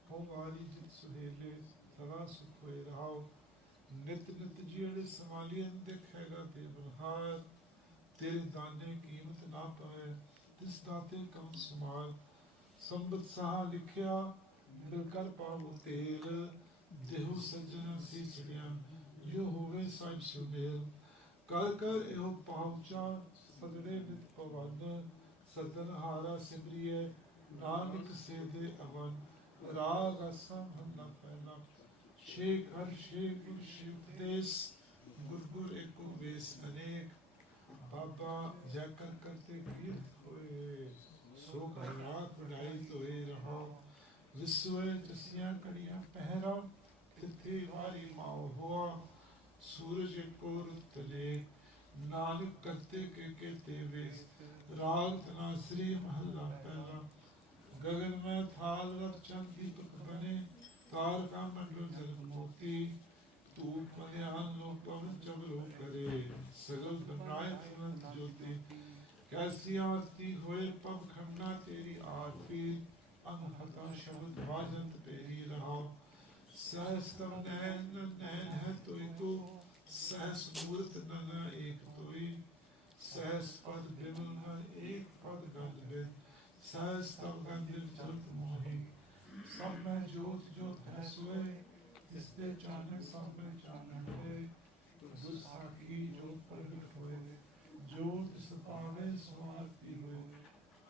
हो वारी जित सुहेले सदा सुख होए रहाओ। नित नित जीड़े संभालियन देखेगा देवनहार। तेरे दाने कीमत ना पाए तिस दाते कम सुमार। संबत सहा लिखिया दिल कर पावो तेल। देहु सज्जन सी चिड़िया जो होवे साहिब सुमेल। कर कर एहो पाहुचा सगड़े नित पवन। सदनहारा सिमरिए नानक से दे अवन। राग असम हन्ना पहना शेख हर शेख गुर शिव देश। गुर गुर एको वेश अनेक। बाबा जाकर करते कीर्त होए सो कर रात बढ़ाई तोए रहा। विश्व जसियां कड़ियां पहरा तिथे वारी माओ हुआ। सूरज एको रुत तले नानक करते के तेवेश। राग तनासरी महला पहला। गगन में थाल रख चंद दीपक बने। तार का मंडल जल मोती। धूप मध्यान लोक पवन चमरो करे। सगल बनाए तुरंत ज्योति। कैसी आरती होए पब खन्ना तेरी आरती। अनहता शब्द वाजंत पेरी रहा। सहस तव नैन नैन है तोय को। सहस मूर्त नन एक तोय। सहस पद विमल मन एक पद गंध बिन। सहस तव गंधिर चलत मोहि। सब में जोत जोत है सोए। जिसते चानक सब में चानक है। दुस साखी जोत प्रगट होए। जोत सतावे समारती होए।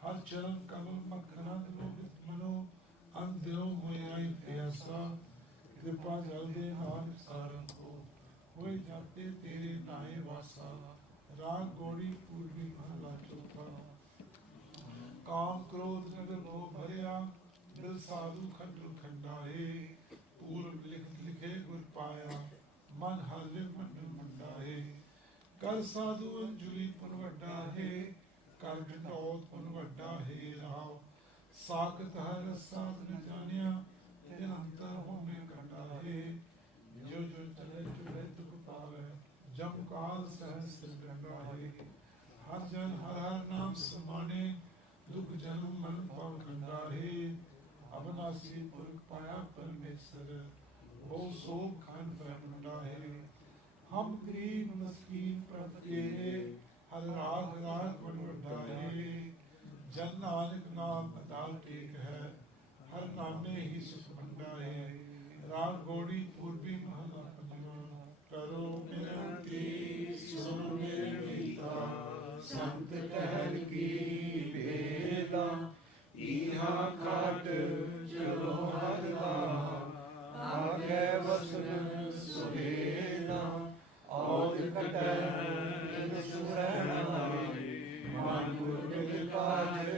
हर चरण कमल मखनंद लोभित मनो। अंधेरो मोय आई प्यासा। कृपा जल दे नानक सारंग को। होए जाते तेरे नाए वासा। राग गौड़ी पूर्वी महला चौथा। काम क्रोध नगर मोह भरिया। दिल साधु खंड खंडाए। पूर्व लिखत लिखे गुर पाया। मन हर मंडल मंडाए। कर साधु अंजुली पुन वड्डा है। कर घटौत पुन वड्डा है राव। साकत हर साध न जानिया। अंतर हो में कंडा है। जो जो चले चुले दुख पावे। जब काल सहस्त्र गंगा है। हर जन हर हर नाम समाने। दुख जन्म मन पव खंडा है। अविनाशी पुरख पाया परमेश्वर वो सोम खंड ब्रह्मंडा है हम गरीब मस्कीन प्रभ तेरे हर राग राग बनवटा है जन नानक नाम अदाल टेक है हर नामे ही सुख मंडा है राग गौड़ी पूर्वी महला पंजवा करो मिनती सुन मेरे मीता संत कहन की बेला इहा खाट चलो हरदा आगे वसन सुहेना औद कटन सुरहना मन गुरु काज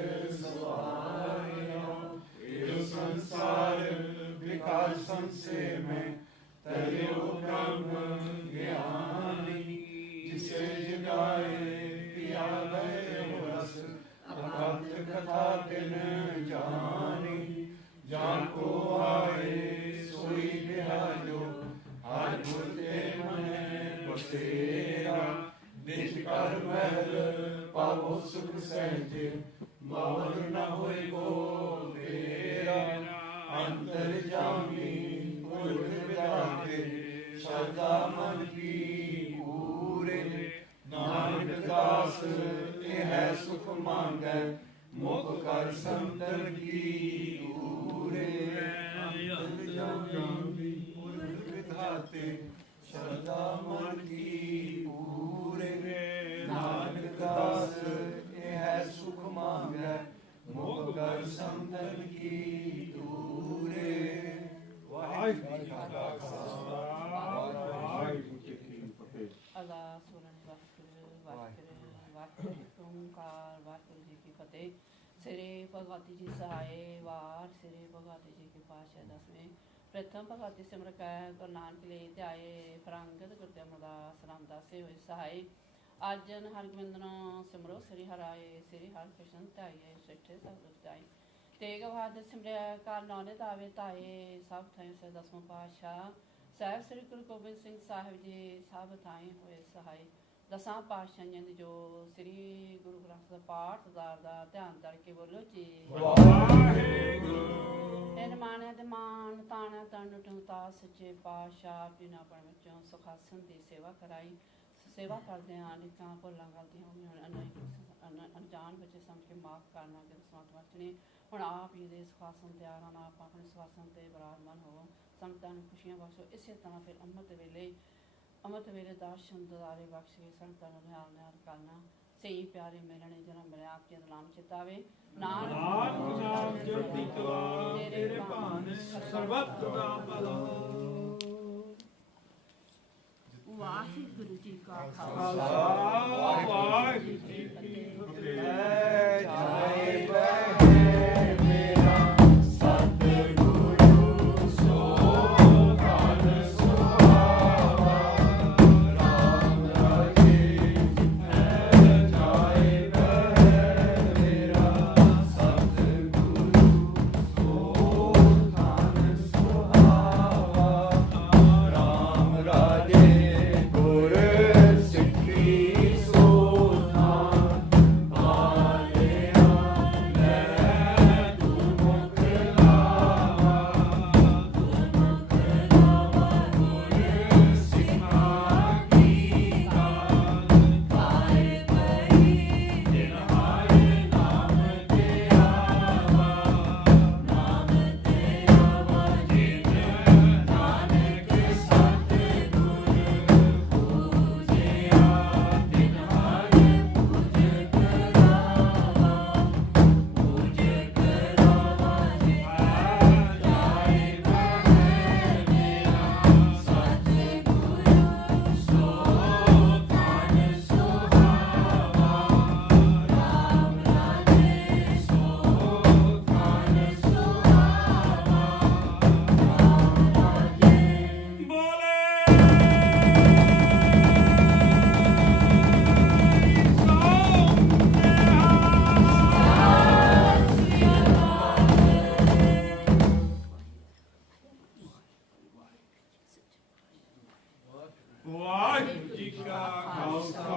सवाया ये संसार विकार संशय में तयो ब्रह्म ज्ञानी जिसे जगाए पिया गए रस अनंत कथा तिन जानी जाको आए सोई बिहाजो हर गुरते मन बसेरा निज कर महल पावो सुख सहज मौन न होए को फेरा अंतर जामी पुरख विदाते श्रद्धा मन की पूरे नानक दास यह सुख मांगै मुख कर संतन की पूरे अंतर जामी पुरख विदाते श्रद्धा मन की पूरे नानक दास यह सुख मांगै मुख कर संतन की पूरे वाहिगुरू जी का खालसा वाहिगुरू जी की फतेह। ਅਰਦਾਸ ਸੁਣਨ ਵਾਹਿਗੁਰੂ ਓਮਕਾਰ ਵਾਹਿਗੁਰੂ ਜੀ ਕੀ ਫਤਿਹ। ਸ੍ਰੀ ਭਗਵਤੀ ਜੀ ਸਹਾਏ ਵਾਰ ਸ੍ਰੀ ਭਗਵਤੀ ਜੀ ਕੀ ਪਾਤਸ਼ਾਹ ਦਸਵੇਂ ਪ੍ਰਥਮ ਭਗਵਤੀ ਸਿਮਰ ਕੈ ਗੁਰੂ ਨਾਨਕ ਲਈ ਧਿਆਏ ਫਰੰਗਤ ਗੁਰਦੇ ਅਮਰਦਾਸ ਰਾਮਦਾਸੇ ਹੋਏ ਸਹਾਏ ਅਜਨ ਹਰਗੋਬਿੰਦਨੋ ਸਿਮਰੋ ਸ੍ਰੀ ਹਰਾਏ ਸ੍ਰੀ ਹਰਿਕ੍ਰਿਸ਼ਨ ਧਿਆਏ ਸਿੱਠੇ ਸਭ ਦੁਖ ਜਾਏ ਤੇਗ ਬਹਾਦਰ ਸਿਮਰਿਆ ਕਾਲ ਨਾਨੇ ਦਾਵੇ ਧਾਏ ਸਭ ਥਾਂ ਸੇ ਦਸਵਾਂ ਪਾਤਸ਼ਾਹ ਸਾਹਿਬ ਸ੍ਰੀ ਗੁਰੂ ਗੋਬਿੰਦ ਸਿੰਘ ਸਾਹਿਬ ਜੀ ਸਭ ਥਾਂ ਹੋਏ ਸਹਾਏ ਦਸਾਂ ਪਾਤਸ਼ਾਹਾਂ ਦੀ ਜੋ ਸ੍ਰੀ ਗੁਰੂ ਗ੍ਰੰਥ ਦਾ ਪਾਠ ਦਾ ਧਿਆਨ ਕਰਕੇ ਬੋਲੋ ਜੀ ਵਾਹਿਗੁਰੂ। ਇਹ ਮਾਣਿਆ ਦੇ ਮਾਣ ਤਾਣਾ ਤਨ ਟੁਤਾ ਸੱਚੇ ਪਾਤਸ਼ਾਹ ਬਿਨਾਂ ਪਣ ਵਿੱਚੋਂ ਸੁਖਾਸਨ ਦੀ ਸੇਵਾ ਕਰਾਈ ਸੇਵਾ ਕਰਦੇ ਹਾਂ ਨਿੱਕਾਂ ਭੁੱਲਾਂ ਗਲਤੀਆਂ ਹੋਈਆਂ ਅਣਜਾਣ ਬੱਚੇ ਸਮਝ ਕੇ ਮਾਫ ਕਰਨਾ ਕਿ ਸੌਂਟ ਵਰਤਣੇ ਹੁਣ ਆਪ ਹੀ ਦੇ ਸੁਖਾਸਨ ਤਿਆਰ ਹੋਣਾ ਆਪ ਆਪਣੇ ਸੁਖਾਸਨ ਤੇ ਬਰਾਜਮਾਨ ਹੋਵੋ ਸੰਗਤਾਂ ਨੂੰ ਖੁਸ਼ੀਆਂ ਬਖਸ਼ੋ। ਇਸੇ ਤਰ੍ਹਾਂ ਫਿਰ ਅੰਮ੍ਰਿਤ ਵੇਲੇ ਦਰਸ਼ਨ ਦਿਦਾਰੇ ਬਖਸ਼ ਕੇ ਸੰਗਤਾਂ ਨੂੰ ਨਿਹਾਲ ਕਰਨਾ ਸਹੀ ਪਿਆਰੇ ਮਿਲਣੇ ਜਨਮ ਮਿਲਿਆ ਆਪ ਜੀ ਦਾ ਨਾਮ ਚਿਤਾਵੇ ਨਾਨਕ ਨਾਮ ਜਪਤੀ ਕਲਾ ਤੇਰੇ ਭਾਣੇ ਸਰਬੱਤ ਦਾ ਭਲਾ। ਵਾਹਿਗੁਰੂ ਜੀ ਕਾ ਖਾਲਸਾ ਵਾਹਿਗੁਰੂ ਜੀ ਕੀ ਫਤਿਹ। ਜੈ ਬਹਿ ਮੇਰਾ ਸਤਿਗੁਰੂ ਸੋ ਵਾਹਿਗੁਰੂ ਜੀ ਕਾ ਖਾਲਸਾ